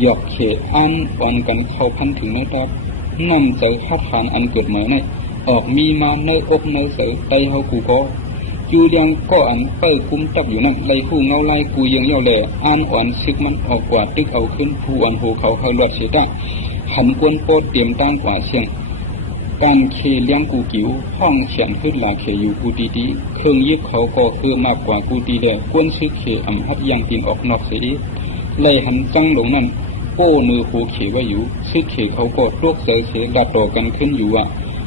หยอกเขอันวันกันเข้าพันถึงนะครับนำเจอฮัดขานอันเกิดเหมือนในออกมีมาเนื้ออกเนื้อเสือไตเฮากูก็จูเลียงก็อันเปิดคุ้มตับอยู่นั่นไล่คู่เงาไล่กูยังเย่าแหล่อ่านอ่อนซึกมันออกกว่าตึกเอาขึ้นผู้อันหูเขาเขาลวดเสียได้หันกวนโปดเตรียมตั้งกว่าเสียงการเคเลี้ยงกูกิ๋วห้องเฉียนขึ้นหลาเคอยู่กูดีดีเครื่องยิบเขาก็คือมากกว่ากูดีแหล่กวนซึกเคอ่ำฮัดยังตีนออกนอกเสียไล่หันจังลงนั่นโป้มือหูเขไว้อยู่ซึกเขเขาก็ลวกเสือเสียดัดต่อกันขึ้นอยู่อ่ะ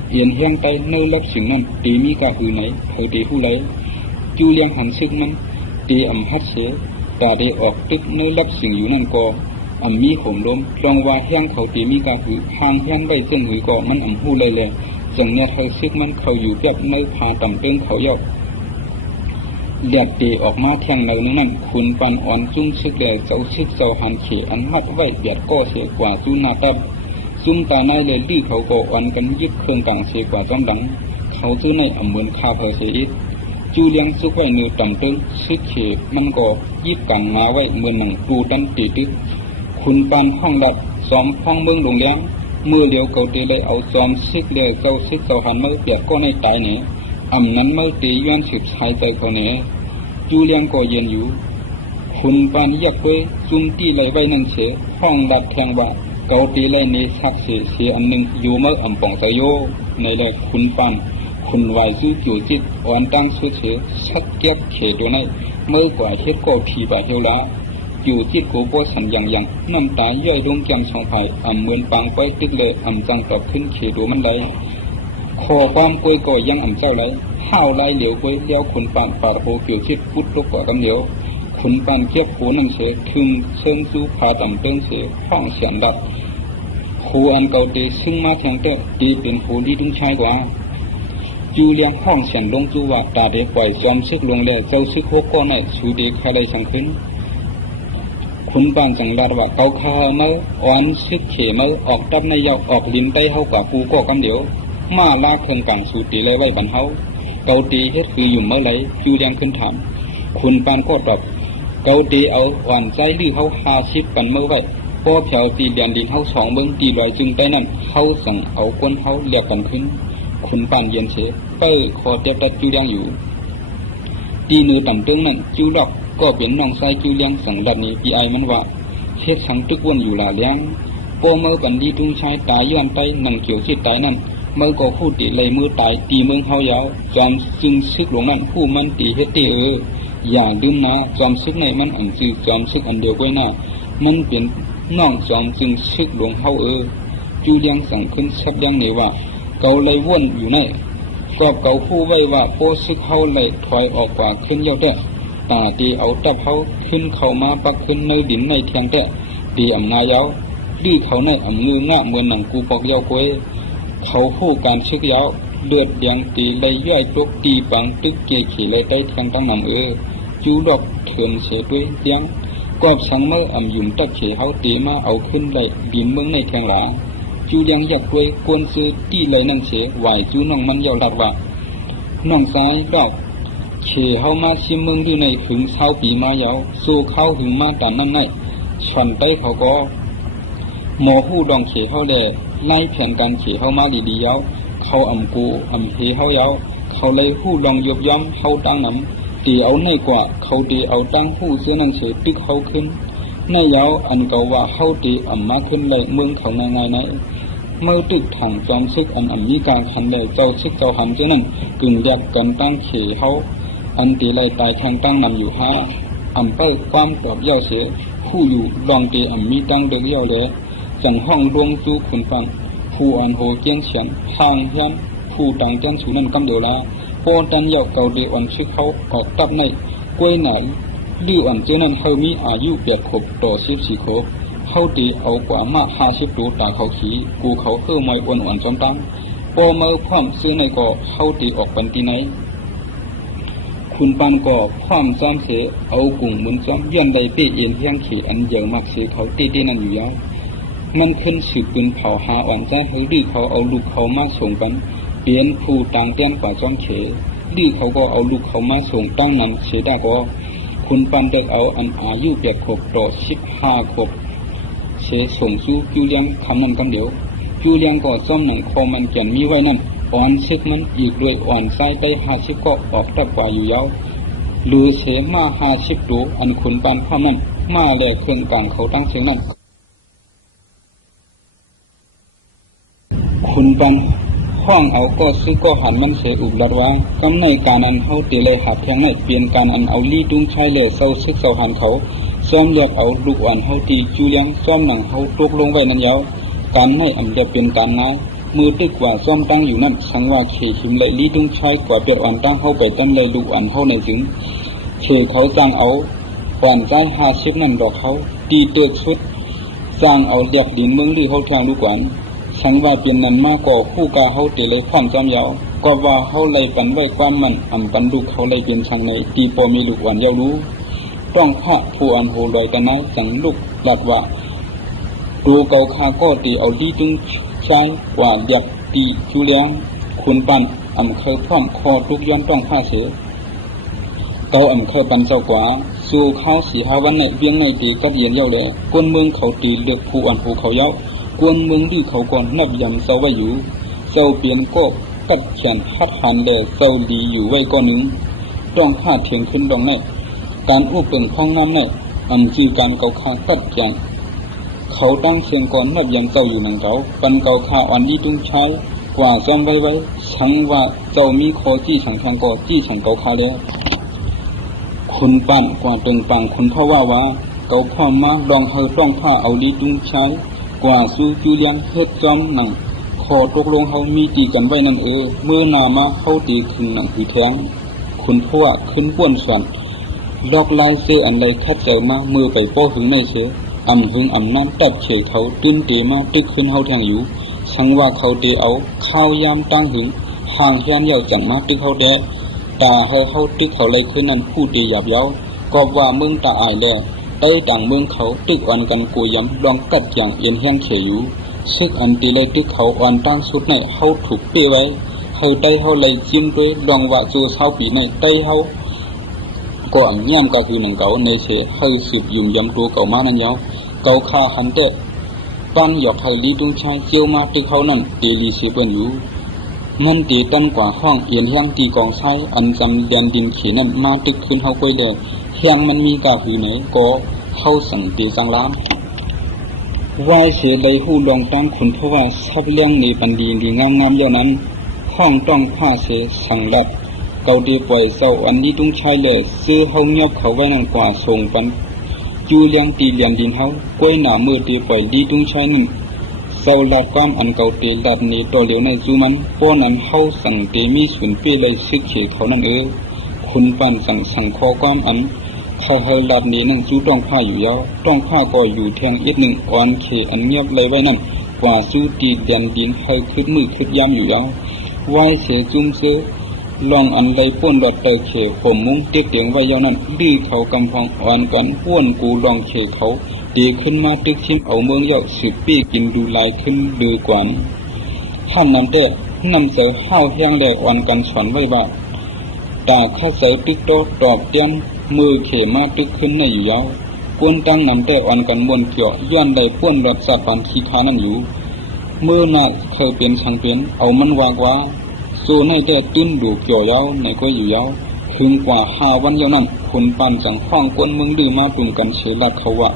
เอียนแห้งไตเนื้อลับสิ่งนั้นตีมีกาหือไหนเธอตีผู้ไรจูเลียงหันซึกมันตีอ่ำฮัดเสียตาได้ออกตึกเนื้อลับสิ่งอยู่นั่นก็อ่ำมีโขมลมลองว่าแห้งเขาตีมีกาหือห่างแห้งใบเส้นหือก็มันอ่ำหูเลยแหละจังเนี่ยเธอซึกมันเขาอยู่แบบเนื้อพาต่ำเติงเขาเยาเลียดตีออกมาแทงเนื้อนั่นคุณปันอ่อนจุ้งซึกแหล่เจ้าซึกเจ้าหันเขอันมัดไว้เบียดก็เสียกว่าจุ้งนาตับซุ่มตาในเลยลื้อเขาก็อ่อนกันยิบเครื่องกลางเสียกว่าจอมดังเขาซื้อในอ่ำเหมือนคาเพอเสียอีกจูเลียงซุกไว้เนื้อต่ำตึงซึกเขมันก็ยิบกังมาไว้เหมือนหนังปูดันตีตึกคุณปานห้องดัดซ้อมห้องเมืองลงเลี้ยงเมื่อเลี้ยวเกาตีเลยเอาซ้อมซึกเลี้ยวเจ้าซึกเจ้าหันเมื่อเปียกก็ในตายเนี่ยอ่ำนั้นเมื่อตีย้อนสืบชายใจเขาเนี่ยจูเลียงก็เย็นอยู่คุณปานยักด้วยซุ่มตีเลยไว้นั่นเฉห้องดัดแทงว่าเกาตีเลยในสักเสียอันหนึ่งอยู่เมื่ออ่ำป่องใจโยในเลยคุณปันคุณวายซื้อจิ๋วจิตอ่อนตั้งสุดเฉชัดเก็บเขตตัวในเมื่อกว่าเทศก็ผีบาเทวละจิ๋วจิตกูโบสันอย่างน้ำตาย่อยลงแก้มสองไผ่อ่ำเหมือนปังไปตึกเลยอ่ำจังกลับขึ้นเขตตัวมันไหลคอความกวยก็ยังอ่ำเจ้าไหลห้าวไหลเหลียวกวยเลี้ยวคุณปันปาดโหจิ๋วจิตพุดลูกกว่ากำเดียวคุณปันเก็บหูนั่งเฉถึงเชิงสู้ผาต่ำเติงเฉห้องเสียนดัดหูอันเก่าตีซึ่งมาแทงเตะตีเป็นหูที่ดุ้งชายกว่าจูเลียงห้องเสียนลงจูว่าตาเด็กปล่อยจอมซึกลงแล้วเจ้าซึกโคก็ในสูเด็กใครได้สังขึ้นคุณปันจังดัดว่าเกาคาเมื่ออ่อนซึกเขเมื่อออกตับในยาวออกลิ้นไตเฮากว่ากูก็กำเดียวมาลากเครื่องกลางสูตีเลยไว้บรรเทาเกาตีเฮ็ดคืออยู่เมื่อไรจูเลียงขึ้นถามคุณปันก็ตอบเกาตีเอาอ่อนใจลื้อเขา50กันเมื่อไว้พอเผาตีเดียนดินเขาสองเบิ้งตีลอยจึงไปนั่นเขาส่งเอาก้นเขาเรียกกันขึ้นขุนปานเย็นเฉเป้คอเจ็บตัดจูเลียงอยู่ตีนือต่ำตึงนั่นจูดอกก็เป็นน้องชายจูเลียงสั่งดัดนี้ปีไอมันว่าเช็ดสังตึกวนอยู่หลาเลี้ยงโปเมื่อกันดีทุ่งชายตายย้อนไปหนังเขียวชิดตายนั่นเมื่อก็พูดตีเลยมือตายตีเมืองเขายาวจอมจึงซึกหลงนั่นผู้มันตีเฮ็ดตีอย่าลืมนะจอมซึกในมันอันจือจอมซึกอันเดียวไว้หน้ามันเป็นน้องจอมจึงซึกหลวงเฮาจูเลียงสั่งขึ้นชับยังนี่ว่าเกาเลยว่นอยู่ในก็เกาผู้ไว้ว่าโปซึกเฮาเลยถอยออกกว่าขึ้นเย้าแท้ตาตีเอาตับเฮาขึ้นเข้ามาปักขึ้นในดินในเทียงแท้ตีอ่ำนายาวดื้อเขาในอ่ำงืองะเหมือนหนังกูปอกเย้าควยเขาผู้การซึกยาวเลือดแดงตีเลยย่อยตกตีปังตึกเกขี่เลยใต้เทียงตั้งนำจูดอกเถื่อนเสียด้วยเลี้ยงกอบสังเมื่ออ่ำยุ่มตับเขเขาตีมาเอาขึ้นเลยดินเมืองในแทงหลาจูเลียงอยากด้วยกวนซื้อตีเลยนั่งเสียไหวจูน้องมันเยาดัดว่าน้องซ้ายดอกเขเขามาชิมเมืองอยู่ในหึงเช้าปีมาเยาสู้เขาหึงมาแต่นั่นในฉันได้เขาก็หมอหู้ดองเขเขาแลไล่แผนการเขเขามาดีๆเยาเขาอ่ำกูอ่ำเฮเขาเยาเขาเลยหู้ลองยบย่อมเขาตั้งน้ำตีเอาในกว่าเขาตีเอาตั้งหู้เสื้อนั่งเฉยตึกเขาขึ้นในยาวอันเก่าว่าเขาตีอ่ำมาขึ้นเลยเมืองเขาง่ายๆในเมื่อตึกถังจอมซึกอันอ่ำมีการคันเลยเจ้าซึกเจ้าหันเจ้านั่นกึ่งแยกกันตั้งเขเขา อันตีไล่ตายแทงตั้งนำอยู่ห้าอำเป้ความกรอบเย่าเสียผู้อยู่ลองตีอำมีตั้งเดือดเย่าเลยจังห้องดวงจูขุนฟังผู้อันโหเกียนเฉียนทางยันผู้ต่างเจ้าสูนั่นกำเดียวละโปตันเย่าเก่าเดียวันชื่อเขาออกตับในกล้วยไหนดื้ออันเจ้านั้นเขามีอายุ8 ขวบต่อ14 ขวบเขาตีเอากว่ามา50 ตัวตาเขาขี่กูเขาเพื่อไม่อ้วนจอมตั้งพอเมื่อพร้อมซื้อในก่อเขาตีออกปันตีไหนคุณปานก่อพร้อมซ้อมเสียเอากุ่งเหมือนซ้อมยันใดเปี้ยเอ็นเพียงขี่อันเยอะมากเสียเขาตีนั่นอยู่ยาวมันขึ้นสืบปืนเผาหาอ่อนใจเขาดื้อเขาเอาลูกเขามาส่งปันเปลี่ยนผู้ต่างเตี้ยนกว่าซ้อมเขดื้อเขาก็เอาลูกเขามาส่งตั้งนั้นเสียได้ก็คุณปานเด็กเอาอันอายุ8 ขวบต่อ15 ขวบเสียส่งสู้จูเลียงคำนั้นคำเดียวจูเลียงก็ซ้อมหนังคอมันแก่นมีไว้นั่นอ่อนเช็ดมันอีกด้วยอ่อนไส้ไป50 ก็ออกตับกว่าอยู่ยาวหรือเสมา50 ตัวอันขุนปานข้ามันมาแลกเครื่องกลางเขาตั้งเสียงนั้นขุนปานห้องเอาก็ซื้อก็หันมันเสียอุบลัดว่ากำในการอันเขาตีเลยหับแทงในเปลี่ยนการอันเอาลีดุ้งใช้เลยเศร้าซึกเศร้าหันเขาซ้อมเลือกเอาลูกอ่อนเขาตีจูเลี้ยงซ้อมหนังเขาตกลงไว้นั่นยาวการให้อันจะเป็นการนายมือตึกกว่าซ้อมตั้งอยู่นั่นสังว่าเขหิมเลยลีดุ้งใช้กว่าเปียอ่อนตั้งเขาไปตั้งเลยลูกอ่อนเขาในถึงเขเขาจ้างเอาอ่อนใจ50นั่นดอกเขาตีเตือกชุดจ้างเอาเรียกดินเมืองลือเขาทางลูกอ่อนสังว่าเป็นนั้นมากกว่าคู่กาเขาตีเลยพร้อมจอมยาวก็ว่าเขาเลยปันไว้ความมันอำปันลูกเขาเลยเป็นช่างในตีปอมีลูกอ่อนยาวรู้ต้องพระผู้อันโหลอยกันนะสังลูกหลัดว่าดูเกาคาก็ตีเอาดีตึงใช้กว่าอยากตีจูเลี้ยงคุณปันอำเคยพร้อมคอทุกย้อนต้องผ้าเสือเกาอำเคยปันเจ้ากว่าสู่เขา4-5 วันในเวียงในตีกัดเย็นเย้าเลยกวนเมืองเขาตีเลือกผู้อันผู้เขาเย้ากวนเมืองดื้อเขาก่อนนับยำเศร้าไว้อยู่เศร้าเปลี่ยนก็กัดแขนหัดหันเลยเศร้าดีอยู่ไว้ก้อนหนึ่งต้องผ้าเทียงขึ้นดองในการอู้เปิ่งพ้องน้ำในอำคือการเกาคากัดแขนเขาตั้งเสียงก่อนนับยำเศร้าอยู่หนังเขาปันเกาคาอ่อนดีตุ้งใช้กว่าซ้อมไว้ชังว่าเจ้ามีคอจี้ฉังทางก่อจี้ฉังเกาคาแล้วคุณปั่นกว่าตรงปังคุณพ่อว่าเกาพ่อมาลองเฮาต้องผ้าเอาดีตุ้งใช้กว่าสู้จูเลียงเฮ็ดจอมหนังขอตกลงเขามีตีกันไว้นั่นเมื่อนามาเขาตีขึ้นหนังหือแทงคุณพ่อขึ้นป้วนส่วนลอกลายเสื้ออันใดคัดเจอมามือไปโป้หึงในเสืออำหึงอำน้ำตัดเฉยเขาตื้นเตมาตึกขึ้นเฮาแทงอยู่สังว่าเขาเตเอาข้าวยามตั้งหึงห่างเฮียนเย่าจังมาตึกเขาแดตาเขาตึกเขาเลยขึ้นนั่นผู้ตีหยาบเย้าก็ว่ามึงตาอายแลเต้ต่างเมืองเขาตึกอ่อนกันกูย้ำลองกัดอย่างเอ็นแห้งเขยอยู่ซึกอันตีเลยตึกเขาอ่อนตั้งสุดในเขาถูกเปี้ยไว้เขาได้เขาเลยจิ้มด้วยลองว่าจูเศร้าปีในได้เขาก็อ่ำย่ำก็คือหนังเก่าในเสเขาสืบยุ่มยำตัวเก่ามานั่นยาวเก่าคาหันเตะปั้นหยอกไทยลีดุงชายเจียวมาตึกเขานั่นตีลีเสียเปิ้นอยู่มันตีตั้งกว่าห้องเอียนแห้งตีกองไส้อันจำเดียนดินเขียนั่นมาตึกขึ้นเขาไปเลยแห้งมันมีกาคือไหนก็เข้าสั่งตีสังล้ำวายเสียเลยหูลองตั้งขุนเพราะว่าทับเลี้ยงในปันดีดีงามๆเย่านั้นห้องต้องผ้าเสียสั่งลัดเกาดีปล่อยเศร้าอันนี้ต้องใช้เลยซื้อเฮาเงียบเขาไว้นั่นกว่าส่งปันจูเลี้ยงตีเลียนดินเฮากล้วยหนามือตีปล่อยดีต้องใช้หนึ่งเศร้าลัดความอันเก่าตีลัดนี้ต่อเหลียวในจูมันป้อนั้นเฮาสั่งเตมีสุนเปี้ยเลยซึกเขเขานั่นคุณปันสั่งคอความอันเขาเฮลัดนี้นั่งสู้ต้องผ้าอยู่ยาวต้องผ้าก็อยู่แทงอีกหนึ่งอ่อนเขอันเงียบเลยไว้นั่นกว่าสู้ตีเดียนดินเฮาขึ้นมือขึ้นย้ำอยู่ยาวไว้เสียจุ้มเสือลองอันไรป้นหลอดเตอเขผมมุ้งเตียกเตียงไว้ยาวนั้นดื้อเขากำพองอ่อนกันป้วนกูลองเขเขาดีขึ้นมาตึกชิมเอาเมืองยาวสืบปี้กินดูลายขึ้นดื้อกว่าท่านนำเตะนำเสือห้าวแห้งแหลกอ่อนกันสอนไว้บ้าตาข้าเสือตึกโตตอบเตียมมือเขมาตึกขึ้นในอยู่ยาวกวนตั้งนำแต่อ่อนกันบนเกี่ยวย้อนได้ป้วนรถสัตว์ปันขี้คานั่นอยู่เมื่อน่ะเคยเป็นช่างเป็นเอามันวากว่าโซในแต่ตื้นดูเกี่ยวยาวในก็อยู่ยาวถึงกว่า5 วันยาวนั้นคนปั่นจังห้องกวนเมืองดื้อมาปุ่มกันเฉลัดเขาว่า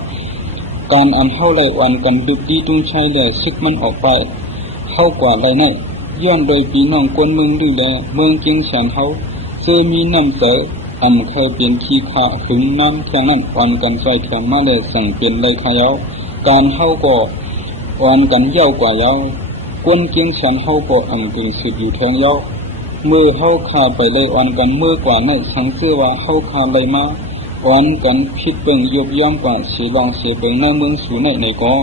การอันเฮาไหลอ่อนกันดึกดีตุ้งใช้เลยซึกมันออกไปเข้ากว่าไรในย้อนโดยพี่น้องกวนเมืองดื้อแลเมืองเกียงแสนเฮาเคยมีน้ำเสือ เคยเป็นขี้ขาหึงน้ำแข่งนั้นวันกันใส่แถมมาเลยสั่งเป็นไรขายาวการเฮาก็วันกันเย้ากว่าเย้ากวนเกียงฉันเฮาก็กึ่งสืบอยู่แทงเย้ามือเฮาขาไปเลยวันกันมือกว่าในสังเสื้อว่าเฮาขาเลยมาวันกันผิดเบิ่งยบย่อมกว่าเสียลองเสียเบิ่งในเมืองสูในก็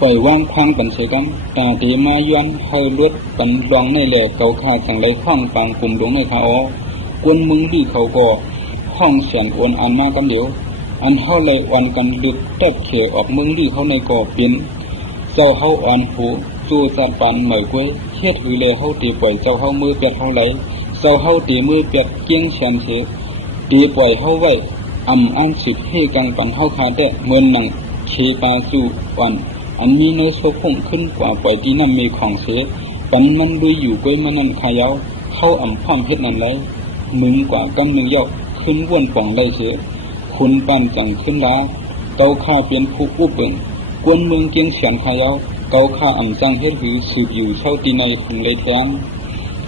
ปล่อยวางพังกันเสียกันตาเดมาย้อนเฮาลดกันลองในแหล่เก่าขาสังไรข้องฟังกลุ่มดงในขาอ๋อกวนมึงดีเขาก็ห้องเสียนโอนอันมากำเดียวอันเฮาเลยวันกันลึกแทบเขออกมึงดีเขาในก่อเป็นเจ้าเฮาอ่อนหูจู่จัดปันเหมยกวยเฮ็ดหือเลยเฮาตีปล่อยเจ้าเฮามือเปียกเฮาไหลเจ้าเฮาตีมือเปียกเกี้ยงเฉียนเสียตีปล่อยเฮาไว้อันสิบให้กังปันเฮาคาแต่เหมือนหนังเคปาสู่วันอันมีเนื้อโซพุ่งขึ้นกว่าปล่อยที่นั่นมีของเสียปันมันดุยอยู่กวยมันนั่นขายาวเฮาพร้อมเฮ็ดนั่นไหลมึงกว่ากำนึงเย้าขึ้นว่นป่องได้เสียคุณปันจังขึ้นลาเกาข้าเป็นผู้อุบเบิ่งกวนเมืองเกียงเฉียนขายาวเกาข้าจังเฮ็ดหือสืบอยู่เช่าตีในถึงเลยแทง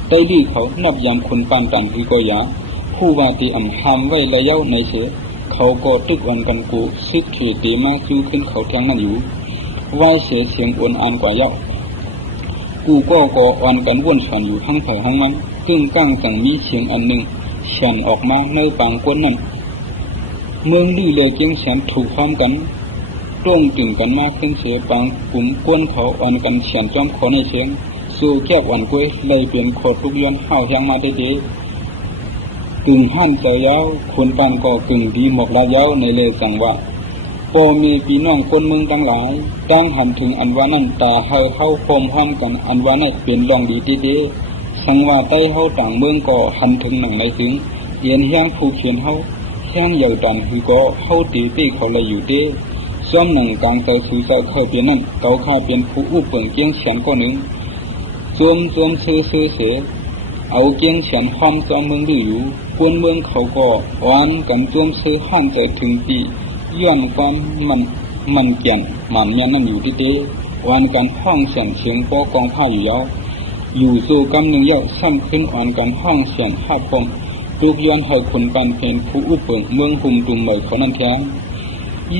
ใต้ดีเขานับยามคุณปันตันคือก็ยาผู้ว่าตีห้ามไว้ระยะในเสียเขาก็ตึกวันกันกูซึกเขตีมาจูขึ้นเขาแทงนั่นอยู่ว่าเสียเสียงอ่อนอันกว่าเย้ากูก็อ่อนกันว่นฉันอยู่ทั้งไผ่ทั้งมันกึ่งก้างจังมีเสียงอันหนึ่งฉันออกมาในปางก้นนั่นเมืองดื้อเลยเจียงฉันถูกพร้อมกันต้งตึงกันมากขึ้นเสียปางกลุ่มก้นเขาอ่อนกันฉันจอมขอในเสียงสู่แก้ววันกล้วยเลยเปลี่ยนโคตรทุกย้อนห้าวยังมาได้กึ่งหั่นเจ้าเย้าคนปานก็กึ่งดีหมกลาเย้าในเลยสั่งว่าโปมีพี่น้องคนเมืองทั้งหลายตั้งหันถึงอันว่านั่นตาเฮาเข้าโคมห้อมกันอันว่านั่นเป็นรองดีดีสังว่าใต้เฮาต่างเมืองก็หันถึงหนังในถึงเย็นแห้งผู้เขียนเฮาแห้งเหยาดันคือก็เฮาตีตีเขาเลยอยู่เด้ซ้อมหนังกลางเตาสู่เจ้าเคยเปลี่ยนนั่นเกาข้าเป็นผู้อุบเปิงเกียงเฉียนก็หนึ่งจวมซื้อเสียเอาเกียงเฉียนห้อมจอมเมืองดื้ออยู่กวนเมืองเขาก็หวานกันจวมซื้อหั่นใจถึงปีย้อนความมันเกี่ยนหมันยันนั่นอยู่ที่เด้วันกันห้องเฉียนเฉียงปอกองผ้าอยู่ยาวอยู่สู่กำหนึ่งเย้าซ้ำขึ้นวันกันห้องเฉียนห้าพมลูกย้อนเฮาคนปันเป็นผู้อุปเปิงเมืองหุ่มตุ่มเหมยเขานั่นแท้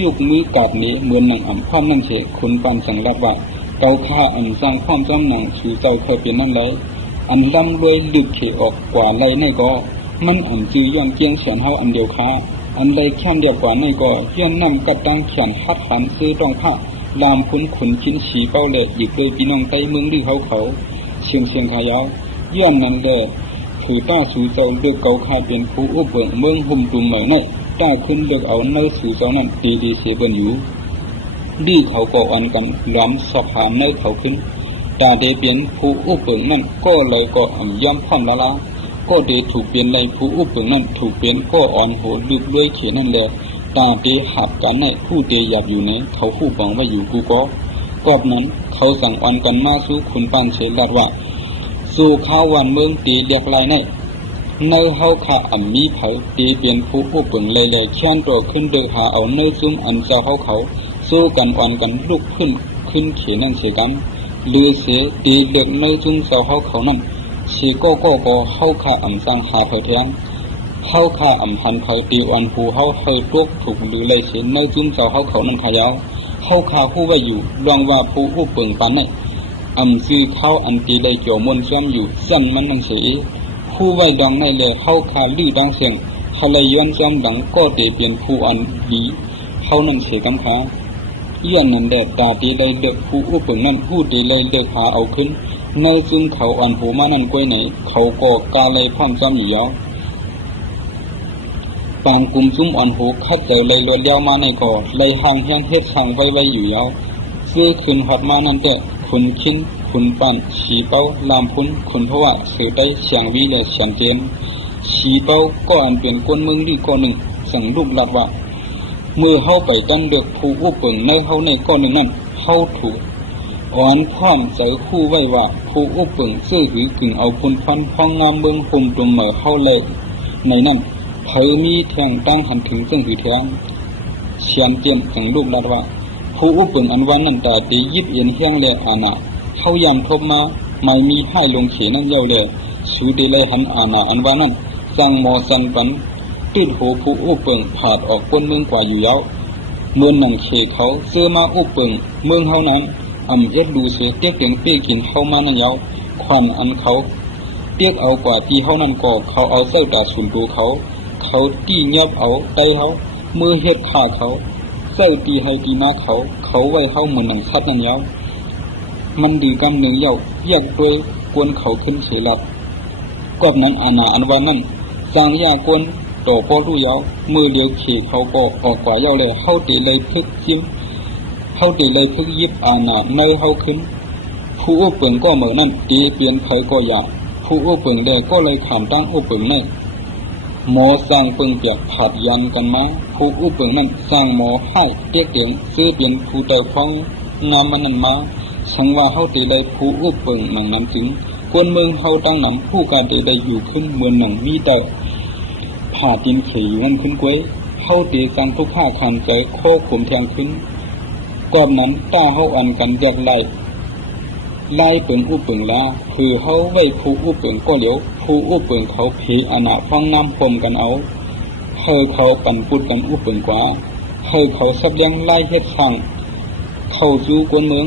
ยุกมือกาดนี้เหมือนหนังพร้อมนั่นเฉะคนปันสังรับว่าเกาข้าสร้างพร้อมจอมหนังสู่เจ้าเคยเป็นนั่นเลยอันร่ำรวยลึกเขออกกว่าไรในก็มันจือย้อนเกียงเฉียนเฮาอันเดียวค้าอันใดแค่เดียวกว่าในก็ย้อนนำกระตังเขียนฮัดหันซื้อต้องผ้าลามคุ้นขุนชิ้นฉีเป้าเละหยิบเลยพี่น้องใต้เมืองดื้อเขาเชียงขายาวย้อนนั่นแหละถือต้าสู่เจ้าเลือกเกาข้าเป็นผู้อุบเบิงเมืองหุ่มตุ่มเหมยในต้าขึ้นเลือกเอาเนื้อสู่เจ้านั้นดีเสียบนอยู่ดื้อเขาก็อันกันล้อมสะพานเนื้อเขาขึ้นตาเดเปลี่ยนผู้อุบเบิงนั่นก็เลยก็ย่อมพร้อมละก็เดถูกเปลี่ยนเลยผู้อุบเบิงนั่นถูกเปลี่ยนก็อ่อนโหลึกด้วยเขียนนั่นแหละตาเดหัดกันในผู้เดหยับอยู่ในเขาผู้ฟังไว้อยู่กูก็กอบนั้นเขาสั่งอันกันมาสู่คุณปานเฉลัดว่าสู่ข้าววันเมืองตีเรียกลายในเนื้อเฮาขามีเผาตีเปลี่ยนผู้อุบเบิงเลยแค้นตัวขึ้นเดือหาเอาเนื้อซุ้มอันเจ้าเขาสู้กันอ่อนกันลุกขึ้นเขียนนั่นเสียกันหรือเสียตีเล็กเนื้อซุ้มเจ้าเขานั่นชีก็เฮาขาสร้างหาเผาแทงเฮาขาหันเผาตีวันผู้เฮาเฮยตกถูกหรือเลยเสียเนื้อซุ้มเจ้าเขานั่นขายาวเฮาขาผู้ไว้อยู่ลองว่าผู้อุบเบิงปานในซื้อข้าวอันตีได้เกี่ยวมนซ้อมอยู่สั้นมันนั่งเสียผู้ไว้ดังในเลยเฮาขาลื้อดังเสียงเขาเลยย้อนซ้อมดังก็เตเปลี่ยนผู้อันดีเฮานั่นเสียกำขาย้อนนั่นแดดตาตีเลยเลือกผู้อุปเปิงนั่นผู้ตีเลยเลือกหาเอาขึ้นในซึ่งเขาอ่อนหูมานั่นกล้วยไหนเขาก็กาเลยพร้อมซ้อมอยู่ยาวปางกลุ่มซุ้มอ่อนหูคัดเจอเลยลวดยาวมาในก่อเลยห่างแห้งเฮ็ดช่างไว้อยู่ยาวซื้อขึ้นหอดมานั่นเด้อขุนขิ้นขุนปันฉีเป้าลามพุ้นขุนเพราะว่าสือได้เสียงวีและเสียงเจนฉีเป้าก็อันเป็นก้นเมืองดีก้อนหนึ่งสั่งลูกหลัดว่าเมื่อเฮาไปตั้งเลือกผู้อุปเปิงในเฮาในก้อนหนึ่งนั่นเฮาถูกอ่อนพร้อมใจคู่ไว้ว่าผู้อุปเปิงซื้อหือกึ่งเอาพุนพันพองงามเมืองหุ่มตุ่มเหม่อเฮาเลยในนั่นเผยมีแทงตั้งหันถึงซึ่งหือแทงเชียนเจียนสั่งลูกหลัดว่าผู้อุปเปิงอันวันนั้นตาตียิบเอียนแห้งเลยอาณาเขายามทบมาไม่มีให้ลงเขียนั่นเย้าเลยสูดีเลยหันอาณาอันวันนั้น สั่งหมอสันปันติดหูผู้อุเปิงผาดออกก้นเมืองกว่าอยู่เย้าเมื่อหนังเขเขาเสื้อมาอุเปิงเมืองเฮานั้นเอ็ดดูเสียเตี้ยเก่งเปี้ยกินเฮามานั่นเย้าควันอันเขาเตี้ยเอากว่าที่เฮานั้นก็เขาเอาเส้าตาสุนดูเขาตีเงียบเอาไตเขามือเฮ็ดขาเขาเส้าตีให้ตีมาเขาไว้เฮาเหมือนหนังสัตว์นั่นเย้ามันดีกำหนึ่งเย้าแยกโดยกวนเขาขึ้นเสียหลับกอบนั้นอาณาอันว่านั่นสร้างยากวนต่อปอรู้เย้ามือเดียวเขเขาก็ออกกว่าเย้าเลยเฮาตีเลยพึกยิ้มเฮาตีเลยพึกยิบอาณาในเฮาขึ้นผู้อุเปิงก็เหมือนนั่นตีเปลี่ยนไผก็อยากผู้อุเปิงได้ก็เลยขามตั้งอุเปิงในหมอสร้างเปิงเปียกผัดยันกันมาผู้อุเปิงนั่นสร้างหมอให้เตี้ยเตียงซื้อเปลี่ยนผู้เต่าพ้องงามมันนั่นมาสังว่าเฮาตีเลยผู้อุเปิงหนังนั้นถึงคนเมืองเฮาตั้งนั้นผู้การตีได้อยู่ขึ้นเหมือนหนังมีแต่ผ่าดินเขยอยู่นั่นขึ้นกวยเฮาตีสังทุกผ้าคันใจโคขุมแทงขึ้นกอบนั้นต้าเฮาอันกันแยกไล่เปิงอุเปิงลาคือเฮาไว้ผู้อุเปิงก็เหลียวผู้อุเปิงเขาเพอาณาฟังน้ำพรมกันเอาเฮาเขาปั่นปุดกันอุเปิงกว่าเฮาเขาสับยังไล่เฮ็ดสั่งเข้าสู่กวนเมือง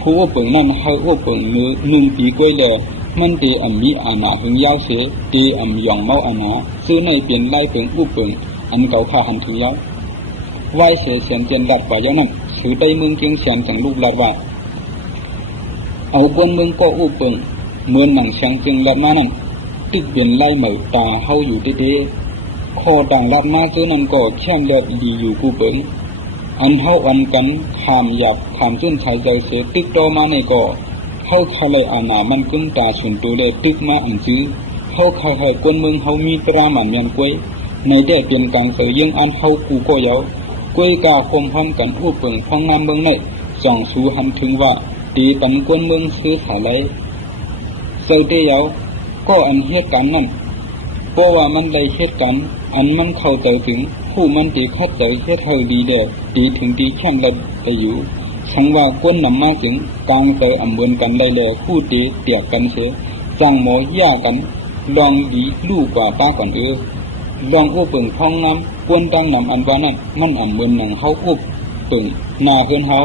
ผู้อุเปิงนั้นเฮาอุเปิงมือ1 ปีกวยแล้วมันตีมีอาณาหึงยาวเสตีหย่องเมาอาณาซื้อในเปลี่ยนไล่เปิงอุเปิงอันเก่าข้าหันถึงยาวไหวเสียนเจนลัดกว่าเยานั้นถือได้เมืองเกียงเสียนจังลูกลัดว่าเอากวนเมืองก็อุเปิงเหมือนหนังเชียงจึงลัดมานั่นตึกเปลี่ยนไล่เหมือตาเฮาอยู่เด้คอต่างลัดมาซื้อนั่นก็แช่มเลือดดีอยู่กูเปิงอันเฮาอันกันขามหยับขามจุ้นชายใจเสียตึกโตมาในก็เฮาคาเลยอาณามันกึ่งตาฉุนตัวเลยตึกมาอันซื้อเฮาคาให้กวนเมืองเฮามีตราหมันเมียนกวยในได้เป็นการเสยยังอันเฮากูก็เยากวยกาคมพร้อมกันอุเปิงพ้องน้ำเมืองในส่องสู่หันถึงว่าตีปันกวนเมืองซื้อขายไรเสยเตียวก็อันเหตุการณ์นั้นเพราะว่ามันได้เหตุการณ์อันมันเข้าใจถึงผู้มันตีคัดใจเหตุเฮาดีเด้อตีถึงตีแค่มละไปอยู่สังว่ากวนนำมาถึงกลางเตอำเบินกันได้แล้วคู่ตีเตียกกันเสียจังหมอย่ากันลองดีลู่กว่าป้าก่อนลองอุเปิงพ้องน้ำกวนตั้งนำอันว่านั้นมันเบินหนังเฮาอุเปิงหน้าเพิ่นเฮา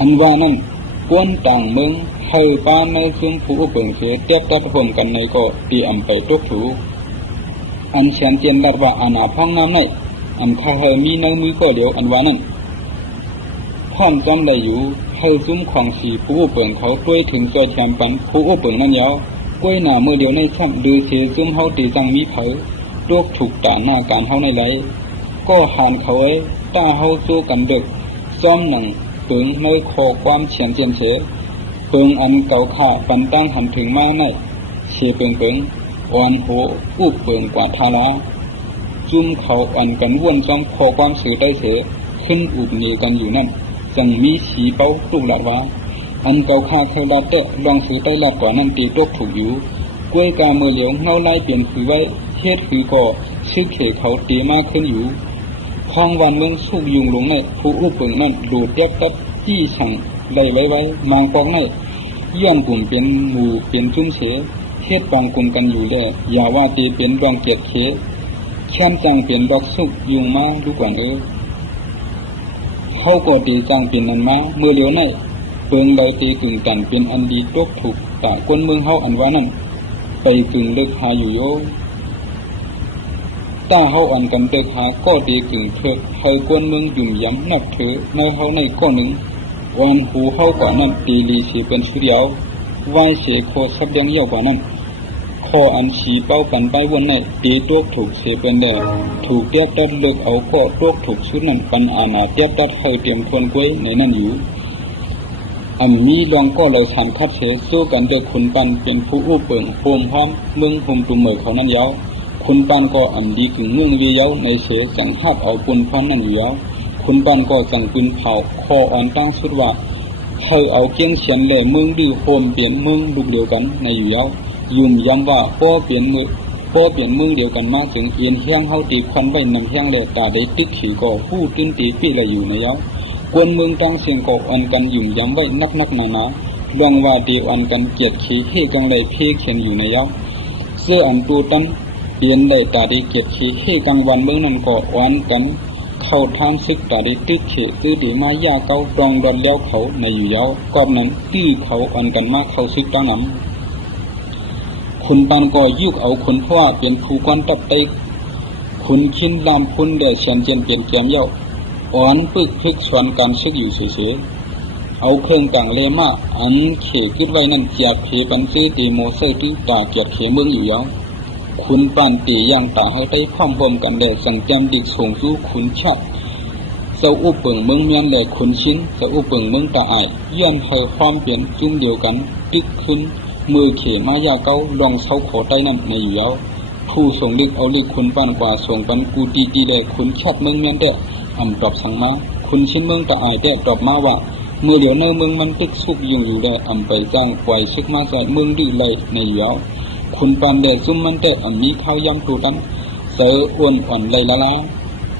อันว่านั้นกวนต่างเมืองเฮาป้าในซึ่งผู้อุเปิงเสียเตียบตัดพรมกันในก็ตีไปตกถูอันเชียนเจียนลัดว่าอาณาพ้องน้ำในข้าเฮมีในมือก็เดียวอันว่านั้นพร้อมจำได้อยู่เฮาซุ้มของสีผู้อุเปิงเขาด้วยถึงจอยแชมปันผู้อุเปิงนั่นเยากล้วยหน้ามือเดียวในช่ำดูเสียซุ้มเฮาตีจังมีเผาโรคถูกตาหน้าการเฮาในไหลก็หานเขาไว้ตาเฮาสู้กันเด็กซ้อมหนังเปิงในคอความเฉียนเจียนเฉเปิงอันเก่าข่าปันตั้งหันถึงมาในเชเปิงอ่อนโหอุเปิงกว่าทาราจุ่มเขาอ่อนกันว่นซ้อมคอความสื่อได้เสขึ้นอุบเหนียวกันอยู่นั่นจังมีสีเป้าลูกหลาดว่าอันเก่าข่าเคยลาเตะลองสื่อได้ลาดกว่านั่นตีตกถูกอยู่กล้วยกาเมื่อเหลียวเงาไล่เปลี่ยนคือไว้เฮ็ดคือก่อชื่อเขเขาตีมากขึ้นอยู่พองวันเมืองสุกยุงหลงในผู้อุเปิงนั่นดูดแยบตัดจี้สั่งไล่ไว้มางปองในย้อนกลุ่มเป็นหมู่เป็นจุ้มเสเฮ็ดปองกลุ่มกันอยู่แลอย่าว่าตีเป็นรองเกียรติเขแช่มจังเป็นดอกสุกยุงมาดูก่อนเขาก็ตีจังเป็นนั้นมาเมื่อเหลียวในเปิงใดตีกึ่งกันเป็นอันดีตกถูกแต่คนเมืองเฮาอันว่านั้นไปกึ่งเลิกหาอยู่โยตาเฮาอันกันเลิกหาก็ตีกึ่งเถิดให้คนเมืองยุ่มย้ำนับถือในเฮาในก้อนหนึ่งวันหูเฮากว่านั้นตีลีเสียเป็นชุดเดียวไหวเสียโคสับยังเยี่ยวกว่านั้นคออันฉีเป้ากันไปวนในตีตกถูกเสียเป็นแดดถูกเตียบตัดเลิกเอาก็ตกถูกชุดนั้นปันอาณาเตียบตัดให้เตรียมควรกล้วยในนั้นอยู่มีลองก็เลยสันคัดเสสู้กันด้วยคุณปันเป็นผู้อุเปิงโฮมพร้อมเมืองโฮมตุ่มเหมยเขานั้นยาวคุณปันก็ดีกึ่งเมืองเวียาวในเสจังหับเอาปุ่นพร้อมนั้นอยู่ยาวคุณปันก็จังปืนเผาคออ่อนตั้งสุดว่าเธอเอาเกี้ยงเฉียนแหล่เมืองดื้อโฮมเปลี่ยนเมืองลูกเดียวกันในอยู่ยาวยุ่มย้ำว่าป้อเปลี่ยนเมืองเดียวกันมาถึงเอียนเฮียงเฮาตีควันไว้นำเฮียงแหล่ตาได้ตึกขีก็ผู้ตื้นตีปีละอยู่ในยาวกวนเมืองตั้งเสียงก็อันกันยุ่มย้ำไว้นักหนาลองว่าเดียวอันกันเกียรติขี้เฮกังเลยเพเขียนอยู่ในยาว เสื้ออันตูตันเปลี่ยนได้ตาดีเก็บขี้ให้กลางวันเบื้องนั้นก็วันกันเข้าทางซึกตาดีตึกเขตื้อดีมายาเก้าดองดอนเลี้ยวเขาในอยู่เย้ากอบนั้นตื้อเขาอันกันมาเข้าซึกตั้งน้ำคุณปานก็ยุกเอาคนพ่อเป็นผู้ก้อนตับไตคุณคินลำพุ่นเดชเชียนเจียนเปลี่ยนแกมเย้าอ่อนปึกพึกสวนการซึกอยู่เฉยๆเอาเครื่องกลางเลมาอันเขขึ้นไว้นั่นเจียบเพปันซื้อตีโมเซอร์ตื้อตาเกียดเขเมืองอยู่เย้าคุณปานตีย่างตาให้ได้พร้อมบ่มกันแดดสังแจมดิกส่งสู้คุณชัดเจ้าอุปเปิงเมืองเมียนแหลกคุณชิ้นเจ้าอุปเปิงเมืองตาอายย้อนให้ความเปลี่ยนจุ่มเดียวกันตึกขึ้นมือเขมายาเก้าลองเสาขอใต้นั่นในอยู่เย้าผู้ส่งเล็กเอาเล็กคุณปานกว่าส่งปันกูตีแหลกคุณชัดเมืองเมียนแดดอำตอบสั่งมาคุณชิ้นเมืองตาอายแดดตอบมาว่าเมื่อเดี๋ยวเนื้อเมืองมันตึกสุกยุงอยู่แดดอำไปจ้างปล่อยซึกมาใส่เมืองดื้อเลยในอยู่เย้าคุณปานแดดซุ่มมันแต่มีข้าวยำตูดันเสืออ้วนอ่อนไหลละละ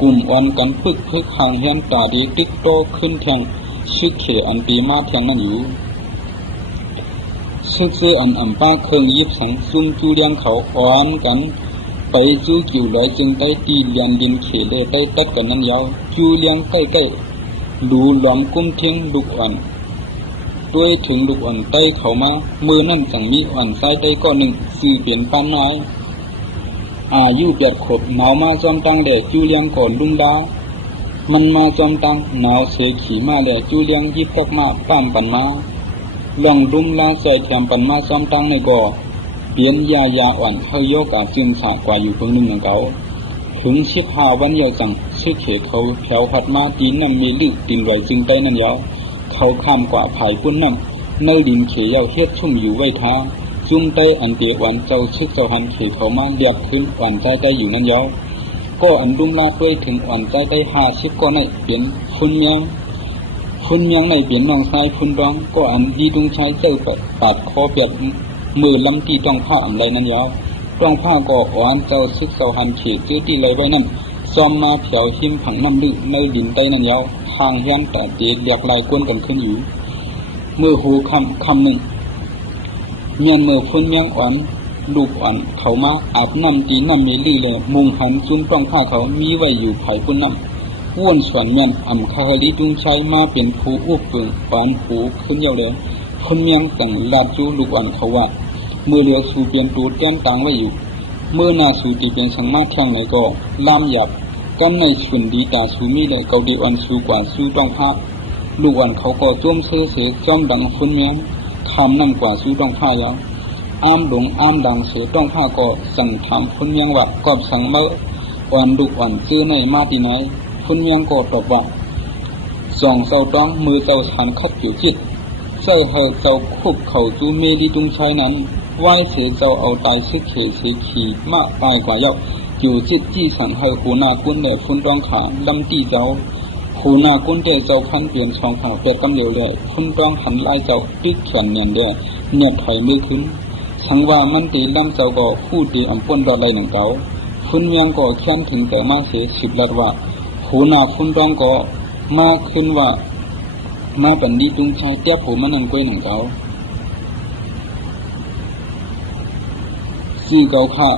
กลุ่มอ่อนกันพึกห่างเฮียนตาดีติ๊กโตขึ้นแทงชึกเขอันตีมาแทงนั่นอยู่ชึกซื้ออันอ่ำป้าเครื่องยิบสังซุ่มจูเลียงเขาอ่อนกันไปจูกิ่วลอยจึงได้ตีเลียนดินเขเลได้ตัดกันนั่นยาวจูเลียงใกล้ดูหลอมกุ้มเทียงลูกอ่อนด้วยถึงลูกอ่อนใต้เขามามือนั่นสั่งมีอ่อนซ้ายใต้ก้อนหนึ่งสื่อเปลี่ยนปานน้อยอายุเปียดขบหนาวมาจอมตังแดดจูเลียงก่อนลุงดามันมาจอมตังหนาวเสขี่มาแดดจูเลียงยิบกักมาป้ามปันมาลองดุมลาใส่แถมปันมาจอมตังในก่อเปลี่ยนยาอ่อนเข้าโยกาซึมสากว่าอยู่เพิ่งหนึ่งของเขาถึง15 วันยาวจังชื่อเขเขาแถวพัดมาตีนำมีลึกตินไหวจึงใต้นั่นยาวเขาข้ามกว่าภายพุ่นน้ำเนื้อดินเขยาวเฮ็ดชุ่มอยู่ไว้ท้าจุ่มเตยอันเตียวันเจ้าชึกเจ้าหันเขเขามาเรียบขึ้นอ่อนใจได้อยู่นั่นยาวก็อันดุมลาด้วยถึงอ่อนใจได้50ก็ในเปลี่ยนพุ่นเมียงในเปลี่ยนน้องชายพุ่นร้องก็อันดีดุงชายเจ้าปาดคอเปียดมือลำตีต้องผ้าอำไรนั่นยาวต้องผ้าก็อ่อนเจ้าชึกเจ้าหันเขซื้อตีไรไว้นั่นซ้อมมาแถวหิมผังน้ำลึกในดินใต้นั่นยาวทางเฮียนแต่เตียเรียกลายกวนกันขึ้นอยู่เมื่อหูคำหนึ่งเมียนเมื่อพุ่นเมียงอ่อนลูกอ่อนเขามาอาบน้ำตีน้ำมีลื่นเลยมุงหันจุ้มต้องผ้าเขามีไว้อยู่ไผ่พุ่นน้ำว้วนสวนเมียนอ่ำคาฮลิดุงชัยมาเป็นผู้อุบเปิงปานหูขึ้นเยาเลยพุ่นเมียงแต่งลาดจูลูกอ่อนเขาว่าเมื่อเหลียวสู่เปลี่ยนตูดแก้มต่างไว้อยู่เมื่อนาสู่ตีเป็นสังมาแข่งไหนก็ล่ามหยับกันในชุนดีตาสูมีเลยเกาดีอ่อนสูกว่าสู้ต้องผ้าลูกอ่อนเขาก็จ้มเสือเสือจ้อมดังพุ่นเมียงคำนั่งกว่าสู้ต้องผ้ายาวอ้ามหลงอ้ามดังเสือต้องผ้าก็สั่งถามพุ่นเมียงว่ากอบสั่งเมื่ออ่อนลูกอ่อนซื้อในมาตีไหนพุ่นเมียงก็ตอบว่าส่องเจ้าต้องมือเจ้าฉันคัดอยู่จิตเจ้าเหอเจ้าคุบเขาจูเมดีตุงชัยนั้นไหวเสือเจ้าเอาตายซึกเขเสียขี่มากไปกว่าเยาอยู่จิตจี้สั่งเหอหูนากุ้นแด่พุ่นต้องขาลำตีเจ้าหูนากุ้นแด่เจ้าพันเปลี่ยนช่องขาเป็ดกำเดียวเลยพุ่นต้องหันไล่เจ้าติ๊กแขนเนียนแด่เนียดไถไม่ขึ้นสังว่ามันตีลำเจ้าก็พูดตีอำป้นดอดไรหนึ่งเก่าพุ่นเมียงก็เขียนถึงแต่มาเสีย10 ลัดว่าหูนาพุ่นต้องก็มาขึ้นว่ามาบันดีตุงชายเตี้ยผมมันนั่งก้อยหนึ่งเก่าซื้อเก่าข่า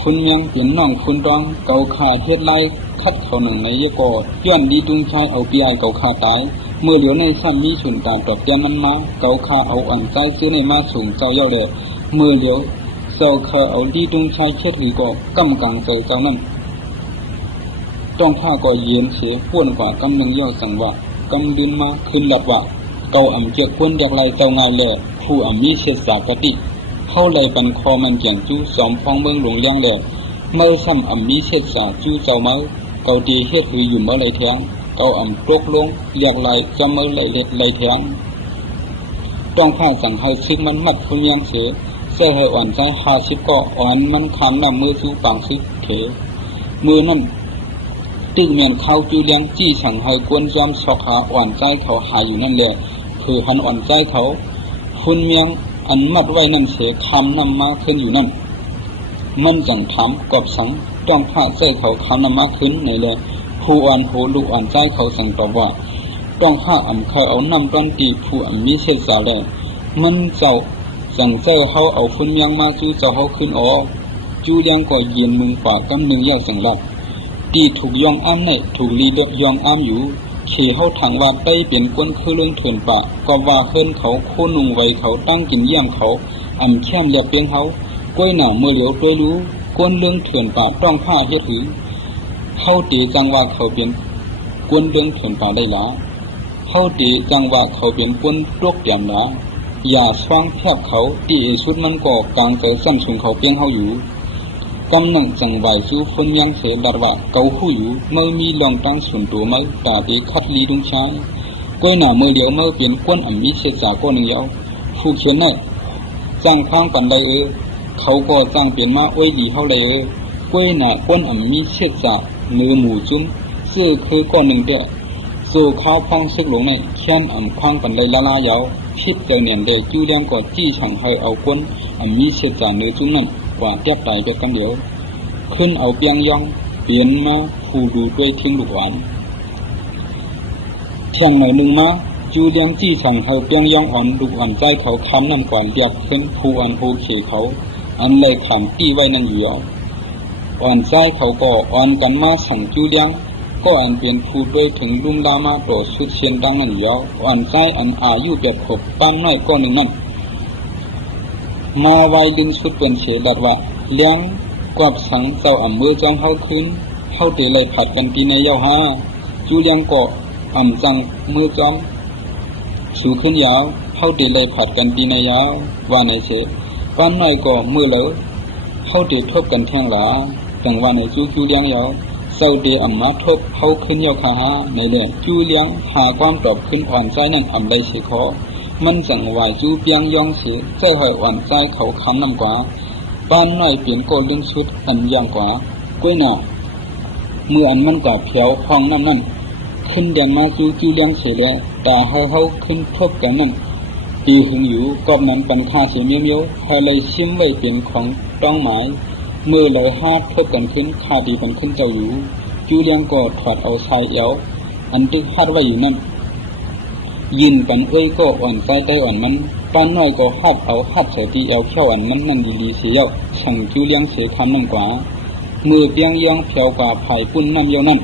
พุ่นเมียงเปลี่ยนน้องพุ่นต้องเก่าข่าเฮ็ดไล่คัดเขาหนึ่งในเยกอย้อนดีตุงชายเอาปีไอเก่าข่าตายเมื่อเหลียวในซ้ำมีสุนตาตอบแก้มันมาเก่าข่าเอาอ่อนใจซื้อในมาสูงเจ้าเย้าเลยเมื่อเหลียวเจ้าข่าเอาดีตุงชายเช็ดหรือก็กำกังใจเจ้านั่นต้องผ้าก็เย็นเสียป้วนกว่ากำหนึ่งย่อสั่งว่ากำดินมาขึ้นหลับว่าเก่าอ่ำเจ้าควนเรียกไรเจ้าง่ายแหล่ผู้อ่ำมีเชษสากติเข้าไหลปันคอมันเกี่ยงจู้สอมพองเมืองหลวงเลี้ยงแหล่เมื่อซ้ำอ่ำมีเชษสาจู้เจ้าเมื่อเก่าดีเฮ็ดหืออยู่เมื่อไรแทงเก่าอ่ำตกลงเรียกไรจะเมื่อไรเล็ดไรแทงต้องผ้าสั่งให้ซึกมันมัดพุ่นยังเสียเสื้อให้อ่อนใจ50ก็อ่อนมันคำนำมือจู้ปังซึกเถมือนั่นตึกเมียนเข้าจูเลี้ยงจี้สั่งให้กวนจอมสอกหาอ่อนใจเขาหายอยู่นั่นแหละคือหันอ่อนใจเขาพุ่นเมียงอันมัดไว้นั่นเสียคำนำมาขึ้นอยู่นั่นมันจังถามกอบสังต้องผ้าเสื้อเขาคำนำมาขึ้นในเลยผู้อ่อนโหลูกอ่อนใจเขาสั่งตอบว่าต้องผ้าอ่ำเคยเอาน้ำต้นตีผู้อ่ำมีเศษสาเลยมันเจ้าสั่งเจ้าเขาเอาพุ่นเมียงมาจู้เจ้าเขาขึ้นออก จูเลียงก็ยืนมึงป่ากำนึงยาวสังลับตีถูกยองอ้ำในถูกลีเดยองอ้ำอยู่เขเฮาทางว่าได้เป็นก้นคือเรื่องเถื่อนป่าก็ว่าเฮิรนเขาโคนุ่งไว้เขาตั้งกินเยี่ยมเขาอำแค้มเลียบเปียงเขาก้อยหนาเมื่อเหลียวตัวรู้ก้นเรื่องเถื่อนป่าต้องผ้าเฮ็ดหือเฮาตีจังว่าเขาเป็นก้นเรื่องเถื่อนป่าได้ละเฮาตีจังว่าเขาเป็นก้นตกเตียมละอย่าสว่างแทบเขาตีสุดมันก็กลางเกิดซ้ำสูงเขาเปียงเฮาอยู่กำนังจังไหวสู้ฝนยังเสดว่าเกาหูอยู่เมื่อมีลองตั้งส่วนตัวไม่ตาดีคัดลีดุงชายก้อยหนาเมื่อเดียวเมื่อเปลี่ยนก้นอ่ำมิเสจากก้อนหนึ่งเดียวผู้เขียนน่ะจ้างพังปันไดเขาก็จ้างเปลี่ยนมาอ้อยดีเท่าไรก้อยหนาก้นอ่ำมิเสจากเนื้อหมูจุ้มเสื้อคือก้อนหนึ่งเดียวสู่ข้าวพังซึกหลงในแค้นอ่ำพังปันไดละลายาวคิดเจอเนียนเดจูเลี้ยงก็จี้ฉังให้เอาก้นอ่ำมิเสจากเนื้อจุ้มนั่นกว่าแก้ไตไปกันเดียวขึ้นเอาเปียงยองเปลี่ยนมาผู้ดูด้วยทิ้งลูกหวานเที่ยงหน่อยหนึ่งมาจูเลี้ยงจี้สั่งให้เปียงยองอ่อนลูกอ่อนใจเขาคำนำกว่าเรียบขึ้นผู้อ่อนโอเคเขาอันเลยขำตี้ไว้นั่งอยู่อ่อนใจเขาก็อ่อนกันมาสั่งจูเลี้ยงก็อันเป็นผู้ด้วยถึงลุ่มลามาโดดสุดเชียนดังนั่นอยู่อ่อนใจอันอายุแบบขบป้านน้อยก็หนึ่งนั่นมาไว้ดึงสุดเป็นเฉดัดว่าเลี้ยงกวบสังเจ้าอ่ำมือจอมเฮาขึ้นเฮาเตะเลยผัดกันตีในเย้าห้าจูเลี้ยงก็อ่ำจังมือจอมสูขึ้นยาวเฮาเตะเลยผัดกันตีในยาวว่าในเฉป้านน้อยก็มือเหลอเฮาเตะทบกันแทงหลาแต่ว่าในจูเลี้ยงยาวเจ้าเตะอ่ำมาทบเฮาขึ้นยาวขาหาในเล่จูเลี้ยงหาความตอบขึ้นอ่อนใจนั่นอ่ำได้เฉคอมันจังวายจูเปียงยองเสียใจหอยอ่อนใจเขาคำนำกว่าบ้านน้อยเปลี่ยนโกเรื่องชุดอันย่างกว่าก้วยหนาเมื่ออันมันกว่าเพียวห้องน้ำนั่นขึ้นเดียนมาจูเลี้ยงเสียแล้วตาเฮาขึ้นทบกันนั่นตีหึงอยู่กอบนั้นปันคาเสียเมียวเฮาเลยชิมไว้เปลี่ยนของต้องหมายเมื่อเลยฮาดทบกันขึ้นคาดีมันขึ้นเจ้าอยู่จูเลี้ยงก็ถอดเอาชายเอวอันตึกฮาดไว้อยู่นั่นยินปันก็อ่อนใจใจอ่อนมันป้านน้อยก็ฮัดเอาฮัดเสียตีเอวเขี้ยวอันมันนั่นดีเสียวสั่งจูเลี้ยงเสียคำน้ำกว่ามือเปียงย่องเพียวกว่าไผ่ปุ้นน้ำเยานั่น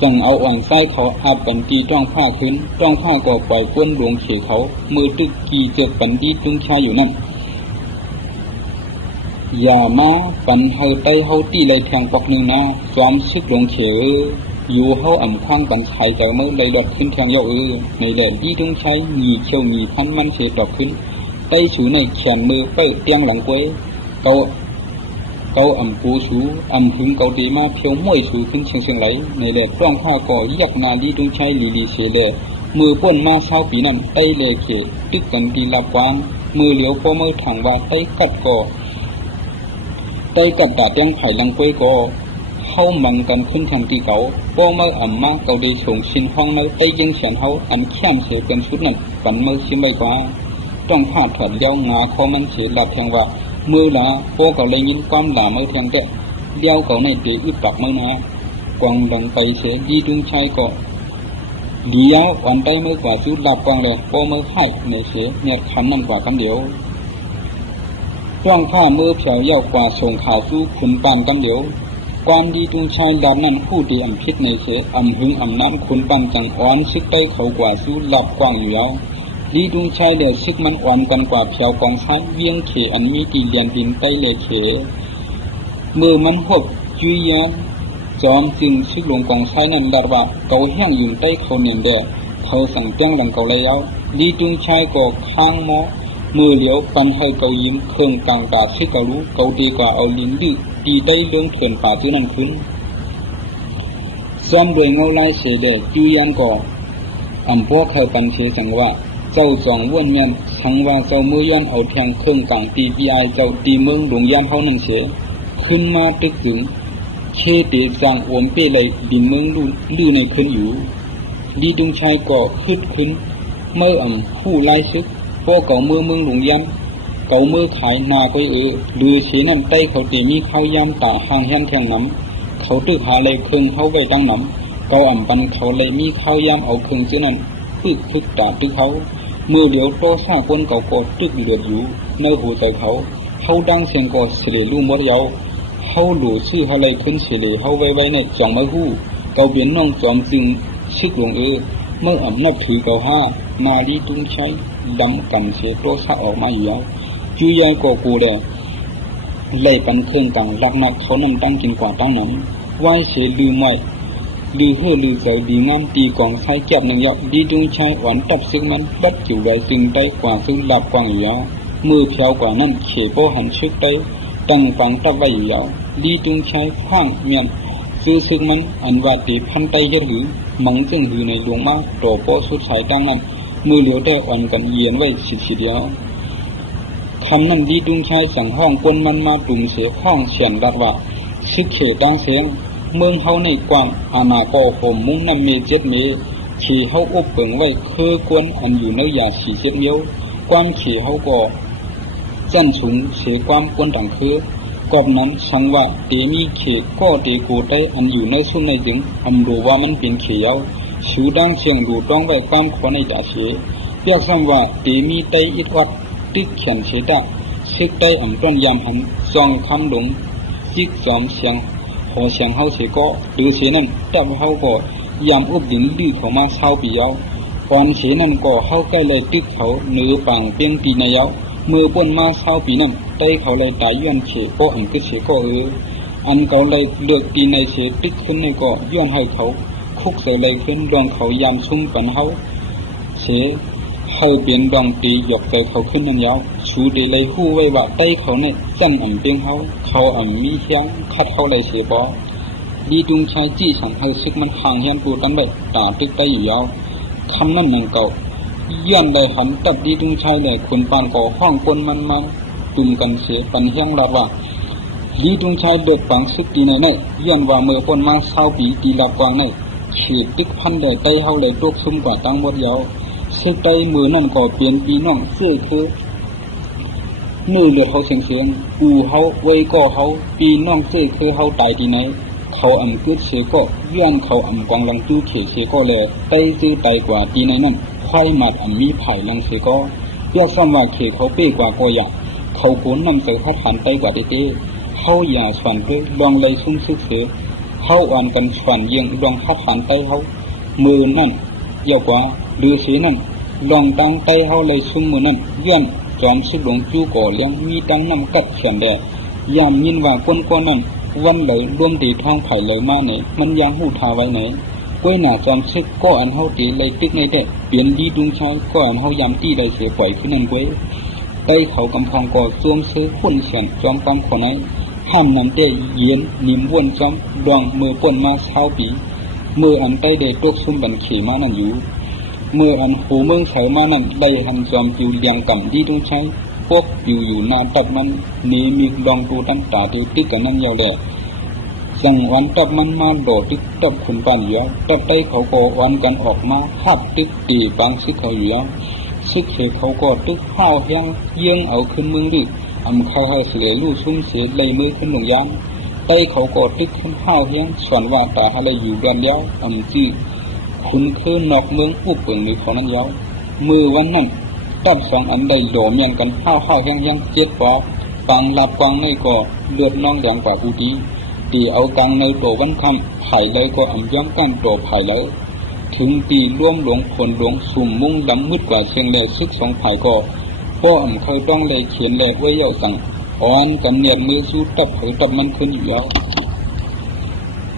สั่งเอาอ่อนใจเขาอาบปันตีต้องผ้าขึ้นต้องผ้าก็ปล่อยปุ้นหลวงเขียเขามือตึกกีเกิดปันดีตึงชายอยู่นั่นอย่ามาปันเฮาไตเฮาตีเลยแทงปอกหนึ่งนะซ้อมซึกหลวงเขียวอยู่เฮาอ่ำคว้างปันชายเจ้าเมื่อได้ดอดขึ้นแทงเยาในแดดยี่ตุ้งใช้หนีเขียวหนีพันมันเสียดอกขึ้นไตสูในแขนมือไปเตียงหลังกวยเกาอ่ำกูสูอ่ำหึงเกาดีมาเพียวม้วยสูขึ้นเชียงไหลในแดดต้องผ้าก่อยักนาลีตุ้งใช้ลีเสียแดดมือป้นมาเช้าปีนั้นไตเลเขตึกกันดีลับความมือเหลียวพอมือถังว่าไตกัดก่อไตกัดดาเตียงไผ่หลังกวยก่อเข้ามังกันขึ้นทางที่เขาป้อเมื่ออ่ำมาเกาได้ส่งชินห้องเมื่อได้ยังเฉียนเขาอันแค้มเสียเป็นชุดนั้นฝันเมื่อชิมไปกว่าต้องพาดถอดเลี้ยวงาเขามันเสียหลับแทงว่ามือละป้อเกาเลยยินความหลาเมื่อแทงเตะเลี้ยวเกาในเตะอึดปักเมื่อนะกวางดังไปเสียดีดึงชายก็เลี้ยวอ่อนได้เมื่อกว่าชุดหลับกวางเลยป้อเมื่อให้ในเสียเนี่ยคำนั่นกว่ากันเดียวต้องผ้ามือเผียวเย้ากว่าส่งข่าวสู้ขุนปานกันเดียวความดีตุงชายดำนั้นผู้ดีอ่ำพิษในเสอ่ำหึงอ่ำน้ำคุณปังจังอ่อนซึกได้เขากว่าสู้หลับกว้างอยู่แล้วดีตุงชายเดือดซึกมันอ่อนกันกว่าเพียวกองซ้ายเวียงเขอันมีตีเลียนดินใต้เลเขมือมันหบจุยยันจอมจึงซึกลงกองซ้ายนั้นดาว่าเกาแห้งอยู่ใต้เขาเนียนเดเขาสั่งเตี้ยงหลังเกาแล้วดีตุงชายก็ค้างหมอมือเหลียวปันให้เกายิ้มเครื่องกลางตาซึกเการู้เกาดีกว่าเอาลิ้นดื้อตีได้เรื่องเถื่อนป่าที่นั่นขึ้นซ้อมโดยเงาลายเสด็จจูยันก่ออ่ำพวกเขาปันเชสังว่าเจ้าจองว่นเมียนสังว่าเจ้ามือย้อนเอาแทงเครื่องกลางตีปีไอเจ้าตีเมืองหลวงยามเขานั่นเสขึ้นมาตึกถึงเคเตจางอวมเป้เลยดินเมืองลื่ในขึ้นอยู่ดีดุงชายก่อขึ้นเมื่ออ่ำผู้ไล่ซึกพวกเก่าเมืองหลวงยามเก่ามือขายนาก้อยหรือเสียน้ำใต้เขาตีมีข้าวยำตาห่างแห้งแทงน้ำเขาตึกหาเลยเครื่องเขาไว้ตั้งน้ำเก่าอ่ำปันเขาเลยมีข้าวยำเอาเครื่องเสียนั้นพึกตาตึกเขามือเดียวโตซาคนเก่าก็ตึกเลือดอยู่เนื้อหูใจเขา เขาดังเสียงก็เสลลูมดเยาเขาหลู่ชื่ออะไรขึ้นเสลเขาไว้ในจ่องไม้หู้เกาเบียนน้องจอมจึงชึกหลวงเมื่อนับถือเกาห้านาลีตุ้งใช้ดำกันเสียโตซาออกมาอยู่แล้วจุยายก็กูเลยไล่ปันเครื่องกลางลักนักเขานำตั้งกินกว่าตั้งน้ำไหวเสียลืมไว้ลือเฮือลือเก่าดีงามตีกองไข่แก็บหนึ่งยอดดีตุ้งใช้หวานตับซึ่งมันบัดจิ๋วได้จึงได้กว่าซึ่งหลับกว่างอยู่แล้วมือเพียวกว่านั้นเขโปหันชึกได้ตั้งฝังตับไว้อยู่แล้วดีตุ้งใช้คว้างเมียนคือซึ่งมันอันว่าตีพันไตเยอะหรือมังจึงหือในหลวงมาโตโปสุดสายตั้งนั้นมือเหลียวได้อ่อนกันเยียนไว้สิเดียวคำนั้นดีตุ้งใช้สั่งห้องกวนมันมาตุ่มเสียห้องเฉียนดัดว่าซึกเขดังเสียงเมืองเฮาในกว้างอาณาโกโหมมุ้งน้ำเมเจ็ดเมขี่เฮาอบเปิงไว้คือกวนอันอยู่ในยาสีเจ็ดเมียวความขี่เฮาก็จันสูงเสียความกวนต่างคือกอบนั้นสังว่าเตมีเขก็เตโกได้อันอยู่ในสุ่มในจึงอำรู้ว่ามันเป็นเขียวสูดังเชียงดูต้องไว้ความขวในดาเสียเรียกซ้ำว่าเตมีไตอิดวัดตึกเขียนเสียดาซึกไตอำต้นยามหันซองคำหลงจิกจอมเสียงพอเสียงเฮาเสียก็หรือเสียนั้นแต่เฮาก็ยามอุบดินดื้อเขามาเศร้าปีเยาก่อนเสียนั้นก็เฮาใกล้เลยตึกเขาเนื้อปังเปียงปีในเยามือป้นมาเศร้าปีนั้นไตเขาเลยตายย้อนเฉก็อันก็เฉก็อันเขาเลยเลือกปีในเฉตึกขึ้นในก็ย้อนให้เขาคุกเสียเลยขึ้นรองเขายามซุ่มปันเฮาเฉเฮาเปลี่ยนดองตีหยกเตเขาขึ้นนั่นเยาชูดีเลยหู้ไว้ว่าไตเขาเนี่ยจันอ่ำเปียงเขาอ่ำมีเฮียงคัดเขาเลยเสียบอดีดุงชายจี้สั่งให้ซึกมันห่างเฮียนปูตันไปตาตึกไตอยู่ยาวคำนั้นมันเก่าย้อนได้หันตับดีดุงชายเลยคนปานก่อห้องคนมันมาตุ่มกันเสียปันเฮียงรัดว่าดีดุงชายเดือดฝังซึกตีในย้อนว่าเมื่อคนมาเศร้าปีตีลับกวางในเฉียดตึกพันเลยไตเขาเลยตกซุ่มกว่าตั้งหมดยาวซึกไตมือนั่นก็เปลี่ยนปีน้องเสื้อคือมือเลือดเขาเสียงอูเขาไว้ก็เขาปีน้องเสื้อคือเขาตายที่ไหนเขาอ่ำกึศเสียก็ย้อนเขาอ่ำกองลังตู้เขเสียก็เลยไตซื้อไตกว่าที่ไหนนั่นควายหมัดอ่ำมีไผ่ลังเสียก็ยกซ้ำว่าเขเขาเป้กว่าก็อยากเขาโขนนำเสือพัดหันไตกว่าเต้เขาอย่าสวนเลยลองเลยซุ่มซึกเสือเขาอ่านกันสวนเยียงลองพัดหันไตเขามือนั่นเยาวกว่าหรือเสียนั่นลองตั้งไตเขาเลยซุ่มมือนั่นย้อนจอมซึกหลวงจูก่อเลี้ยงมีตั้งน้ำกัดเขียนแดดยามยินว่าก้นก้อนนั้นวันเลยร่วมตีท้องไผ่เลยมาเนี่ยมันยังหูทาไว้ไหนก้วยหนาจอมซึกก็อันเฮาตีเลยตึกในเด็ดเปลี่ยนดีดุงชายก็อันเฮายามตีได้เสียปล่อยขึ้นนั่นก้วยไตเขากำพองก่อซวมซื้อขุ่นเขียนจอมกำคนไหนห้ามนำเตะเย็นนิ่มวนจอมดองมือป่นมาเช้าปีมืออันไตเด็ดตกซุ่มบันเขมานั่นอยู่เมื่ออันหูเมืองเสามานั้นได้หันจอมจิวเลียงกำดีต้องใช้พวกอยู่หน้าตับมันนี้มีลองดูตั้งตาดูติ๊กกันนั่นยาวแหละสั่งวันตับมันมาโดดติ๊กตับขุนปันอยู่ตับได้เขาก็วันกันออกมาขับติ๊กตีบางซึกเขาอยู่ซึกเเขาก็ติ๊กห้าวแห้งเยี่ยงเอาขึ้นเมืองดึกอำเข้าเสือลู่ซุ้มเสียเลยมือขึ้นหลงยางไต้เขาก็ติ๊กขึ้นห้าวแห้งส่วนว่าตาอะไรอยู่กันแล้วอำจื้อคุณคือนอกเมืองผู้เปิงหรือของนั้นยาวมือวันนั้นตับสองอันได้โหลเมียนกันห้าวแห้งเจ็ดปอฟังหลับกวางในก็เลือดน้องแดงกว่าผู้ดีตีเอากังในตัววันคำไผ่เลยก็อ่ำย้ำกันตัวไผ่เลยถึงตีร่วมหลวงผลหลวงสุ่มมุ่งดำมืดกว่าเชียงเลยซึกสองไผ่ก็พ่ออ่ำเคยต้องเลยเขียนเลยไว้เย้าสั่งอ่อนกันเนียดมือสู้ตับเผยตับมันขึ้นอยู่แล้ว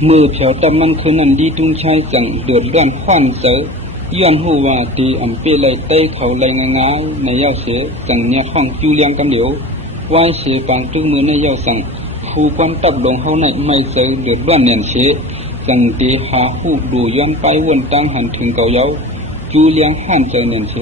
มือเผียวตับมันขึ้นนั่นดีจุงชายสั่งเดือดร้อนขวัญเสือย้อนหูว่าตีอ่ำเปเลยเต้เขาเลยง่ายในเย้าเสียสั่งเนี่ยห้องจูเลียงกันเดี๋ยวไหวเสียปังตึ้งมือในเย้าสั่งผู้ควันตับลงเขาในไม่เสือเดือดร้อนเนียนเสียสั่งตีหาหูดูย้อนไปวนตั้งหันถึงเก่าเย้าจูเลียงหันเจอเนียนเสีย